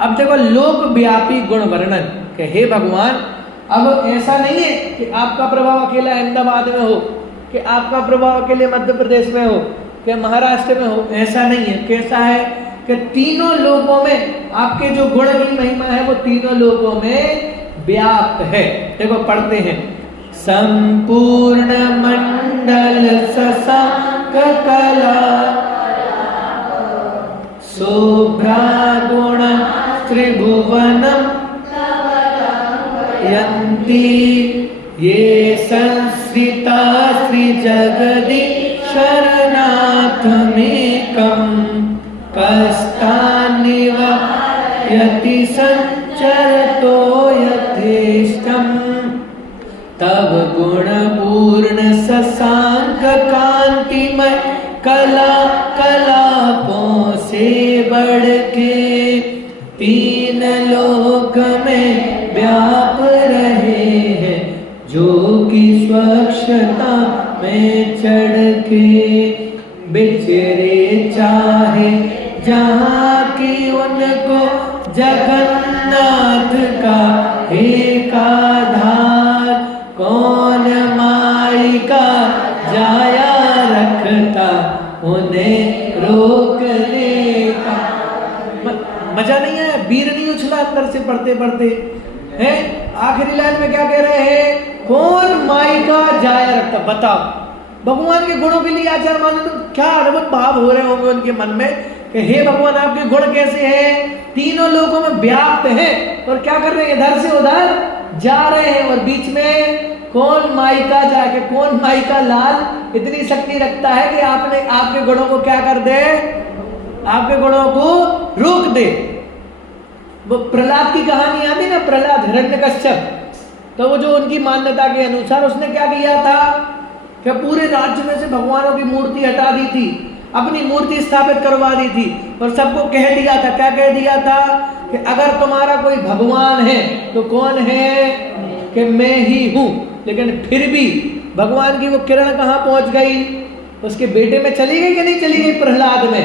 अब देखो लोक व्यापी गुण वर्णन के, हे भगवान, अब ऐसा नहीं है कि आपका प्रभाव अकेला अहमदाबाद में हो, कि आपका प्रभाव अकेले मध्य प्रदेश में हो, कि महाराष्ट्र में हो, ऐसा नहीं है। कैसा है कि तीनों लोगों में आपके जो गुण की महिमा है वो तीनों लोगों में व्याप्त है। देखो पढ़ते हैं। संपूर्ण मंडल शशांक कला, शुभ्रा गुण त्रिभुवनम यन्ति ये संस्कृता श्रीजगदीशरनाथमेकं कष्टान्निवारयति संचरतो यथेष्टम् तब गुणपूर्ण शशांक कांतिमय कला कलापों से बढ़ के तीन लोक में व्याप रहे हैं जो कि स्वच्छता में चढ़ के बिचरे चाहे जहाँ की उनको जगन्नाथ का एक आधार कौन माई का जाया रखता उन्हें रोकने का। मजा नहीं है, वीर नहीं उछला अंदर से पढ़ते पढ़ते हैं। आखिरी लाइन में क्या कह रहे हैं? कौन माई का जाया रखता। बताओ भगवान के गुणों के लिए आचार्य मान तो क्या अद्भुत भाव हो रहे होंगे उनके मन में कि हे भगवान आपके गुण कैसे हैं, तीनों लोगों में व्याप्त हैं और क्या कर रहे हैं, इधर से उधर जा रहे हैं। और बीच में कौन माई का जाके कौन माई का लाल इतनी शक्ति रखता है कि आपने आपके गुणों को क्या कर दे, आपके गुणों को रोक दे। वो प्रहलाद की कहानी आती ना, प्रहलाद हिरण्यकश्यप, तो वो जो उनकी मान्यता के अनुसार उसने क्या किया था कि पूरे राज्य में से भगवानों की मूर्ति हटा दी थी, अपनी मूर्ति स्थापित करवा दी थी और सबको कह दिया था, क्या कह दिया था कि अगर तुम्हारा कोई भगवान है तो कौन है कि मैं ही हूं। लेकिन फिर भी भगवान की वो किरण कहां पहुंच गई, उसके बेटे में चली गई कि नहीं चली गई, प्रहलाद में।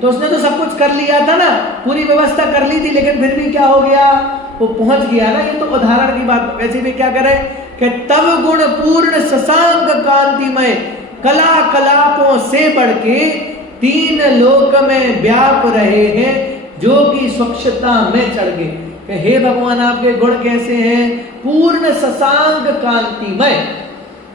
तो उसने तो सब कुछ कर लिया था ना, पूरी व्यवस्था कर ली थी, लेकिन फिर भी क्या हो गया, वो पहुंच गया ना। ये तो उदाहरण की बात। वैसे भी क्या करे कि तब गुण पूर्ण शशांक कांतिमय कला कलापों से बढ़ के तीन लोक में व्याप रहे हैं जो कि स्वच्छता में चढ़ गए। कि हे भगवान आपके गुण कैसे हैं, पूर्ण शशांक कांतिमय।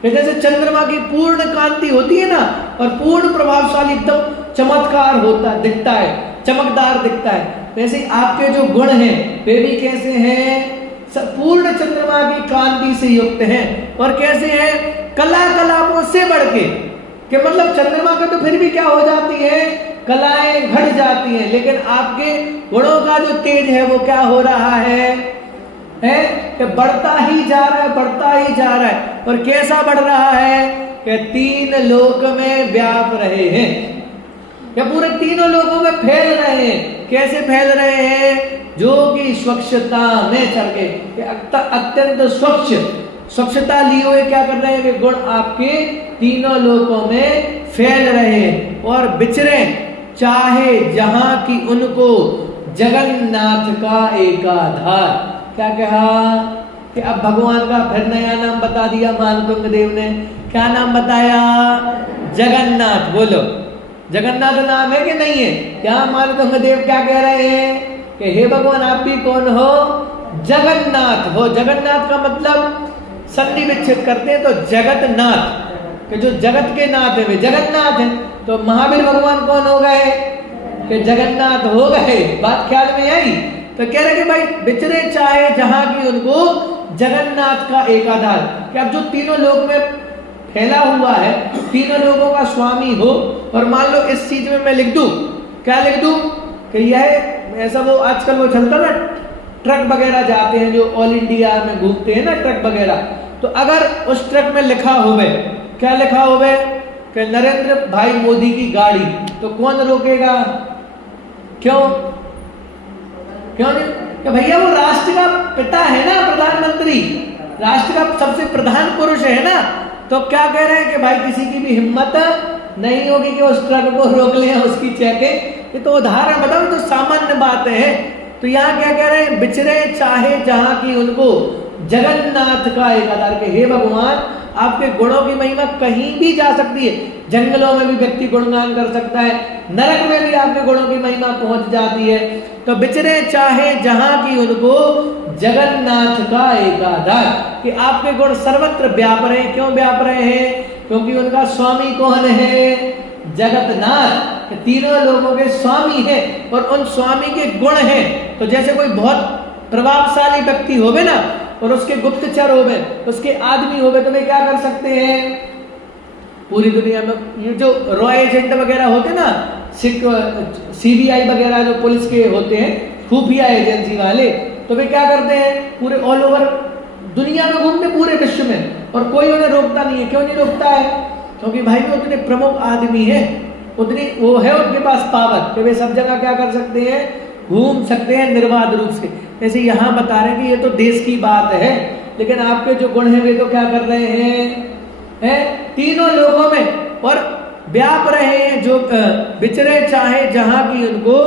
जैसे चंद्रमा की पूर्ण कांति होती है ना, और पूर्ण प्रभावशाली एकदम चमत्कार होता दिखता है, चमकदार दिखता है, वैसे आपके जो गुण हैं वे भी कैसे हैं, पूर्ण चंद्रमा की कांति से युक्त हैं। और कैसे हैं, कला कलापों से बढ़ के, कि मतलब चंद्रमा का तो फिर भी क्या हो जाती है, कलाएं घट जाती हैं, लेकिन आपके गुणों का जो तेज है वो क्या हो रहा है कि बढ़ता ही जा रहा है, बढ़ता ही जा रहा है। और कैसा बढ़ रहा है कि तीन लोक में व्याप रहे हैं, या पूरे तीनों लोगों में फैल रहे हैं। कैसे फैल रहे हैं, जो कि स्वच्छता में चढ़ गए, अत्यंत स्वच्छ, स्वच्छता लिए हुए क्या कर रहे हैं कि गुण आपके तीनों लोकों में फैल रहे हैं। और बिचरे चाहे जहां की उनको जगन्नाथ का एकाधार। क्या कहा कि अब भगवान का फिर नया नाम बता दिया मानतुंग देव ने। क्या नाम बताया, जगन्नाथ। बोलो जगन्नाथ नाम है कि नहीं है? क्या मानतुंग देव क्या कह रहे हैं कि हे भगवान आप भी कौन हो, जगन्नाथ हो। जगन्नाथ का मतलब संधि विच्छेद करते हैं तो जगतनाथ, कि जो जगत के नाथ है वे जगन्नाथ है। तो महावीर भगवान कौन हो गए कि जगन्नाथ हो गए। बात ख्याल में आई? तो कह रहे कि भाई बिचरे चाहे जहां की उनको जगन्नाथ का एक आधार, कि अब जो तीनों लोक में फैला हुआ है, तीनों लोगों का स्वामी हो। और मान लो इस चीज में मैं लिख दूं, क्या लिख दूं कि यह ऐसा, वो आजकल वो चलता ना ट्रक वगैरह जाते हैं जो ऑल इंडिया में घूमते हैं ना ट्रक वगैरह, तो अगर उस ट्रक में लिखा होवे, क्या लिखा होवे कि नरेंद्र भाई मोदी की गाड़ी, तो कौन रोकेगा? क्यों नहीं कि भैया वो राष्ट्र का पिता है ना, प्रधानमंत्री, राष्ट्र का सबसे प्रधान पुरुष है ना। तो क्या कह रहे हैं कि भाई किसी की भी हिम्मत नहीं होगी कि उस ट्रक को रोक ले, उसकी चेकिंग। ये तो उदाहरण बताओ, तो सामान्य बात है। तो यहाँ क्या कह रहे हैं, बिचरे चाहे जहां की उनको जगन्नाथ का एक आधार। के हे भगवान आपके गुणों की महिमा कहीं भी जा सकती है, जंगलों में भी व्यक्ति गुणगान कर सकता है, नरक में भी आपके गुणों की महिमा पहुंच जाती है। तो बिचरे चाहे जहां की उनको जगन्नाथ का एक आधार, कि आपके गुण सर्वत्र व्याप रहे। क्यों व्याप रहे हैं? क्योंकि उनका स्वामी कौन है, जगतनाथ, तीनों लोगों के स्वामी हैं और उन स्वामी के गुण हैं। तो जैसे कोई बहुत प्रभावशाली व्यक्ति होवे ना और उसके गुप्तचर होवे, उसके आदमी होवे, तो वे क्या कर सकते हैं पूरी दुनिया में, ये जो रॉ एजेंट वगैरह होते ना, CBI वगैरह जो पुलिस के होते हैं, खुफिया एजेंसी वाले, तो वे क्या करते हैं पूरे ऑल ओवर दुनिया में घूमते, पूरे विश्व में, और कोई उन्हें रोकता नहीं है। क्यों नहीं रोकता है? क्योंकि भाई वो उतने प्रमुख आदमी है, उतनी वो है उनके पास पावर कि वे सब जगह क्या कर सकते हैं, घूम सकते हैं निर्बाध रूप से। जैसे यहाँ बता रहे हैं कि ये तो देश की बात है, लेकिन आपके जो गुण हैं वे तो क्या कर रहे हैं तीनों लोगों में और व्याप रहे हैं, जो विचरे चाहे जहां की उनको।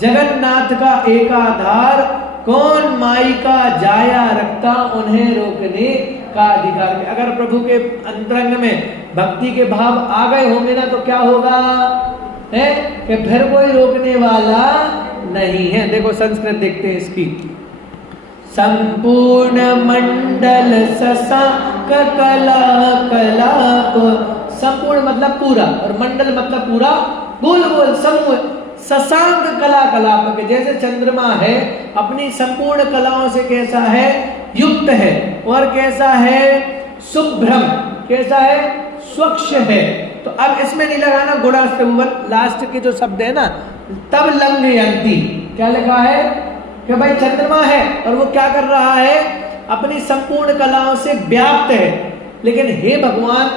जगन्नाथ का एकाधार, कौन माई का जाया रखता, उन्हें रोकने का अधिकार। अगर प्रभु के अंतरंग में भक्ति के भाव आ गए होंगे ना, तो क्या होगा है कि फिर कोई रोकने वाला नहीं है। देखो संस्कृत देखते हैं इसकी। संपूर्ण मंडल शशांक कला कलाप, संपूर्ण मतलब पूरा और मंडल मतलब पूरा, गोल गोल समूह। शशांक कला कलाप के जैसे चंद्रमा है, अपनी संपूर्ण कलाओं से कैसा है, युक्त है, और कैसा है, शुभ्रम, कैसा है, स्वच्छ है। तो अब इसमें नहीं लगाना गुणास्तुवन, लास्ट के जो शब्द है ना, तब लंघयन्ति, क्या लिखा है कि भाई चंद्रमा है और वो क्या कर रहा है, अपनी संपूर्ण कलाओं से व्याप्त है। लेकिन हे भगवान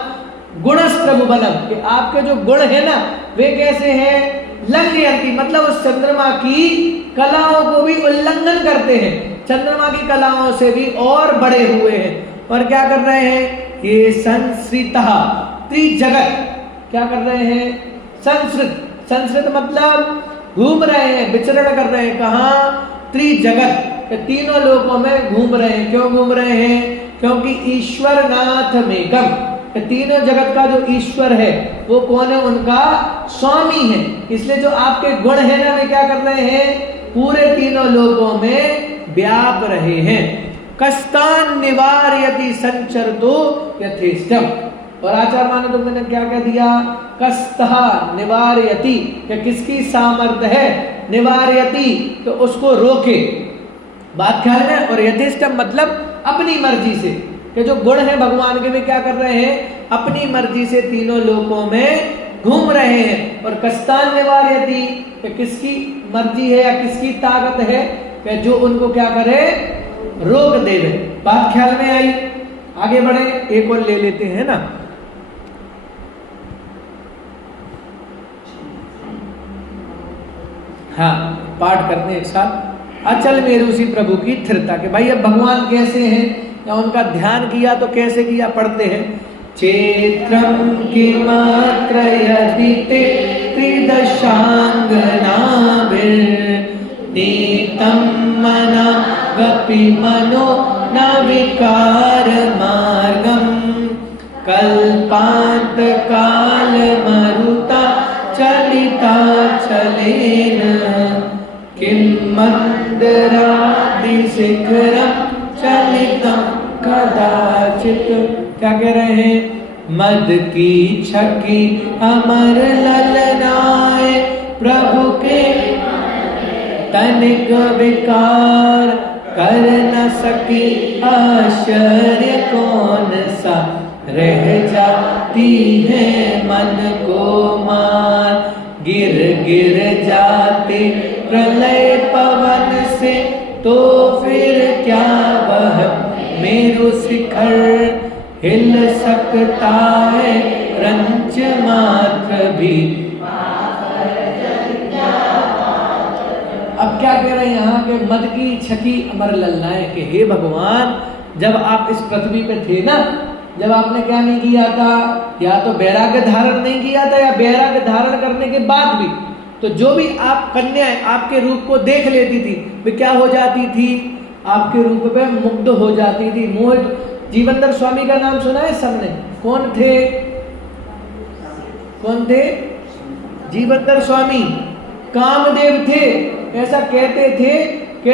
गुणस्त्रभुवनम, कि आपके जो गुण है ना वे कैसे हैं, लंघयन्ति, मतलब उस चंद्रमा की कलाओं को भी उल्लंघन करते हैं, चंद्रमा की कलाओं से भी और बड़े हुए हैं। और क्या कर रहे हैं, ये संस्कृतः त्रिजगत, क्या कर रहे हैं, संस्कृत, संस्कृत मतलब घूम रहे हैं, विचरण कर रहे हैं, कहाँ, त्रिजगत, तीनों लोकों में घूम रहे हैं। क्यों घूम रहे हैं, क्योंकि ईश्वर नाथ मेकम, तीनों जगत का जो ईश्वर है वो कौन है, उनका स्वामी है। इसलिए जो आपके गुण है ना वे क्या कर रहे हैं, पूरे तीनों लोकों में व्याप रहे हैं। कस्तान निवारयति संचरतो यथेष्टम, और आचार्य माने तुमने ने क्या कह दिया, कस्तः निवारयति, कि किसकी सामर्थ्य है, निवारयति तो उसको रोके, बात ख्याल में। और यथेष्टम मतलब अपनी मर्जी से, कि जो गुण है भगवान के वे क्या कर रहे हैं, अपनी मर्जी से तीनों लोकों में घूम रहे हैं। और कस्तान निवारयति, कि किसकी मर्जी है या किसकी ताकत है कि जो उनको क्या करे, रोक देवे। बात ख्याल में आई, आगे बढ़े, एक और ले लेते हैं ना। हाँ, पाठ करते हैं एक साथ। अचल मेरुषि प्रभु की स्थिरता, के भाई अब भगवान कैसे हैं या उनका ध्यान किया तो कैसे किया, पढ़ते हैं। चेत्रम किमात्र यदि ते त्रिदशांगनाभिर्नीतं मना गपि मनो न विकार मार्गम कल्पांत काल मरुता चलिता चलेन किं मंदरादि शिखरम चलितम कदाचित। क्या कह रहे हैं, मद की छकी अमर ललनाए प्रभु के तनिक विकार कर न सकी आश्चर्य कौन सा रह जाती है मन को मार गिर गिर जाते प्रलय पवन से तो फिर क्या वह मेरु शिखर हिल सकता है रंच मात्र भी। अब क्या कह रहे हैं यहाँ के मद की छकी अमर ललनाए, के हे भगवान जब आप इस पृथ्वी पे थे ना, जब आपने क्या नहीं किया था, या तो वैराग्य धारण नहीं किया था या वैराग्य धारण करने के बाद भी, तो जो भी आप कन्याएं आपके रूप को देख लेती थी वे क्या हो जाती थी, आपके रूप पे मुग्ध हो जाती थी, मोहित। जीवनधर स्वामी का नाम सुना है सबने, कौन थे, कौन थे, जीवनधर स्वामी कामदेव थे। ऐसा कहते थे कि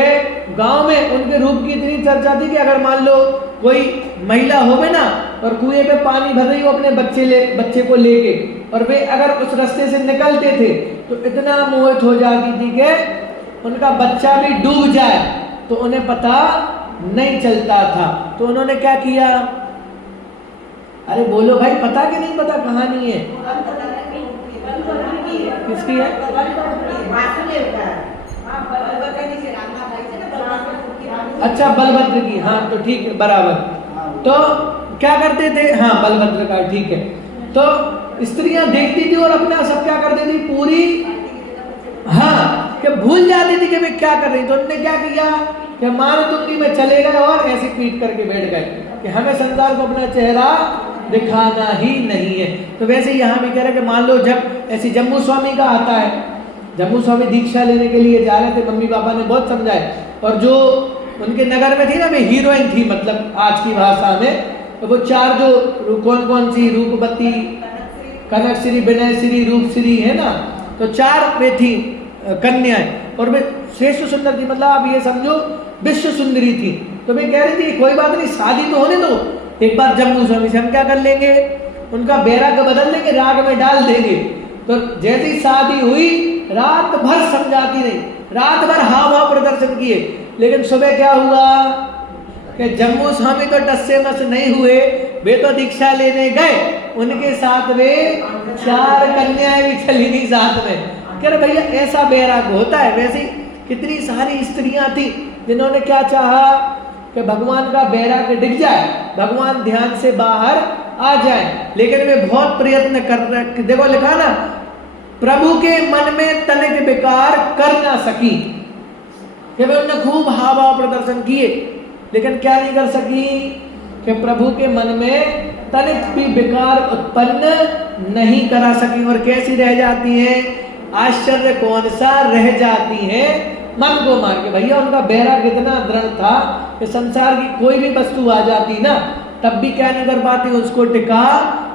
गांव में उनके रूप की इतनी चर्चा थी कि अगर मान लो कोई महिला होवे ना और कुएं पे पानी भर रही हो अपने बच्चे को लेके, और वे अगर उस रास्ते से निकलते थे तो इतना मोहित हो जाती थी कि उनका बच्चा भी डूब जाए तो उन्हें पता नहीं चलता था। तो उन्होंने क्या किया? अरे बोलो भाई, पता कि नहीं पता कहानी है? किसकी है? अच्छा, बलभद्र की। हाँ तो ठीक है, बराबर। तो क्या करते थे? हाँ, बलभद्र का, ठीक है। तो स्त्रियां देखती थी और अपना सब क्या करती थी, पूरी, हाँ, कि भूल जाती थी कि वे क्या कर रही। तो उन्होंने क्या किया कि मानतुंगी में चले गए और ऐसे पीट करके बैठ गए कि हमें संसार को अपना चेहरा दिखाना ही नहीं है। तो वैसे यहाँ भी कह रहे कि मान लो जब ऐसी जम्मू स्वामी का आता है, जम्मू स्वामी दीक्षा लेने के लिए जा रहे थे, मम्मी पापा ने बहुत समझाए, और जो उनके नगर में थी ना, वे हीरोइन थी, मतलब आज की भाषा में, तो वो चार जो कौन कौन सी, रूपवती, कनकश्री, विनयश्री, रूपश्री है ना, तो चार वे थी कन्याएं, और वे श्रेष्ठ सुंदर थी, मतलब आप ये समझो विश्व सुंदरी थी। तो वे कह रही थी कोई बात नहीं, शादी तो होने दो, एक बार जम्मू स्वामी से हम क्या कर लेंगे, उनका बैराग बदल देंगे, राग में डाल देंगे। तो जैसी शादी हुई, रात भर समझाती रही, रात भर हाव भाव प्रदर्शन किए, लेकिन सुबह क्या हुआ कि जम्मू स्वामी तो टस्से मस नहीं हुए, वे तो दीक्षा लेने गए, उनके साथ वे चार कन्याएं भी चली गई साथ में। कह रहे भैया ऐसा बैराग होता है। वैसे कितनी सारी स्त्रियां थी जिन्होंने क्या चाहा कि भगवान का बैराग डिग जाए, भगवान ध्यान से बाहर आ जाए, लेकिन वे बहुत प्रयत्न कर रहे। देखो लिखा ना, प्रभु के मन में तनिक विकार कर ना सकी, कि वे उन्होंने खूब हाव भाव प्रदर्शन किए, लेकिन क्या नहीं कर सकी कि प्रभु के मन में तनिक भी विकार उत्पन्न नहीं करा सकी। और कैसी रह जाती है? आश्चर्य कौन सा रह जाती है, मन को मार के। भैया उनका बैराग इतना दृढ़ था कि संसार की कोई भी वस्तु आ जाती ना, तब भी क्या नहीं कर पाती, उसको टिका,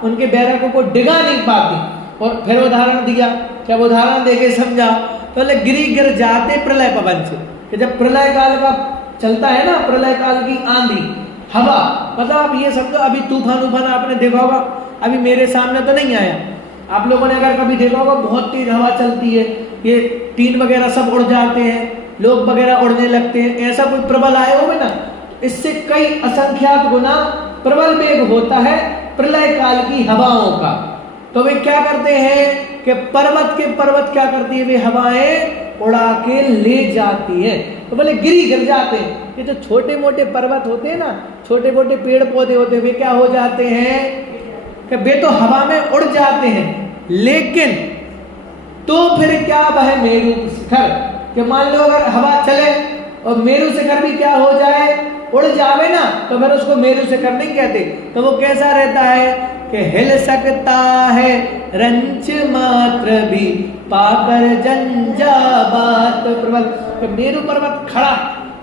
उनके बैराग को डिगा नहीं पाती। और फिर उदाहरण दिया, क्या उदाहरण देके समझा, तो गिरी गिर जाते प्रलय पवन से, कि जब प्रलय काल का चलता है ना, प्रलय काल की आंधी हवा, मतलब आप ये समझो, अभी तूफान उफान आपने देखा होगा, अभी मेरे सामने तो नहीं आया, आप लोगों ने अगर कभी देखा होगा, बहुत तेज हवा चलती है, ये टीन वगैरह सब उड़ जाते हैं, लोग वगैरह उड़ने लगते हैं, ऐसा कोई प्रबल आए हो ना, इससे कई असंख्यात गुना प्रबल वेग होता है प्रलय काल की हवाओं का। तो वे क्या करते हैं कि पर्वत के पर्वत क्या करती है, वे हवाएं उड़ा के ले जाती है। तो बोले गिर जाते हैं। ये जो छोटे मोटे पर्वत होते हैं ना, छोटे मोटे पेड़ पौधे होते हैं, वे क्या हो जाते हैं कि वे तो हवा में उड़ जाते हैं, लेकिन तो फिर क्या वह मेरू शिखर, कि मान लो अगर हवा चले और मेरू शिखर भी क्या हो जाए, उड़ जावे ना, तो फिर उसको मेरू शिखर नहीं कहते। तो वो कैसा रहता है कि हिल सकता है रंच मात्र भी, पाकर जंजा बात प्रबल। तो मेरू पर्वत खड़ा,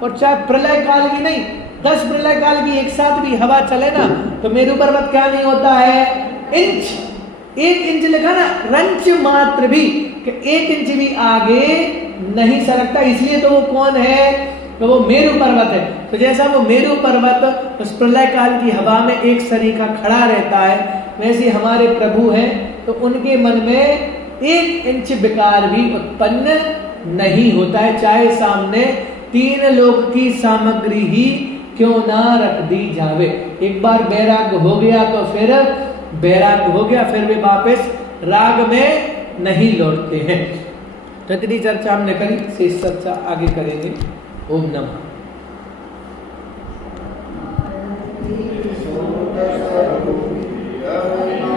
और चाहे प्रलय काल की नहीं, 10 प्रलय काल की एक साथ भी हवा चले ना, तो मेरू पर्वत क्या नहीं होता है, इंच, 1 इंच लिखा ना, रंच मात्र भी, कि 1 इंच भी आगे नहीं सरकता। इसलिए तो वो कौन है, तो वो मेरू पर्वत है। तो जैसा वो मेरू पर्वत उस प्रलय काल की हवा में एक सरीखा खड़ा रहता है, वैसे हमारे प्रभु हैं, तो उनके मन में 1 इंच विकार भी उत्पन्न नहीं होता है, चाहे सामने 3 लोक की सामग्री ही क्यों ना रख दी जावे। एक बार बैराग हो गया तो फिर बैराग हो गया, फिर वे वापस राग में नहीं लौटते हैं। तो इतनी चर्चा हमने करी, शेष चर्चा आगे करेंगे। ओम नमः। Thank you.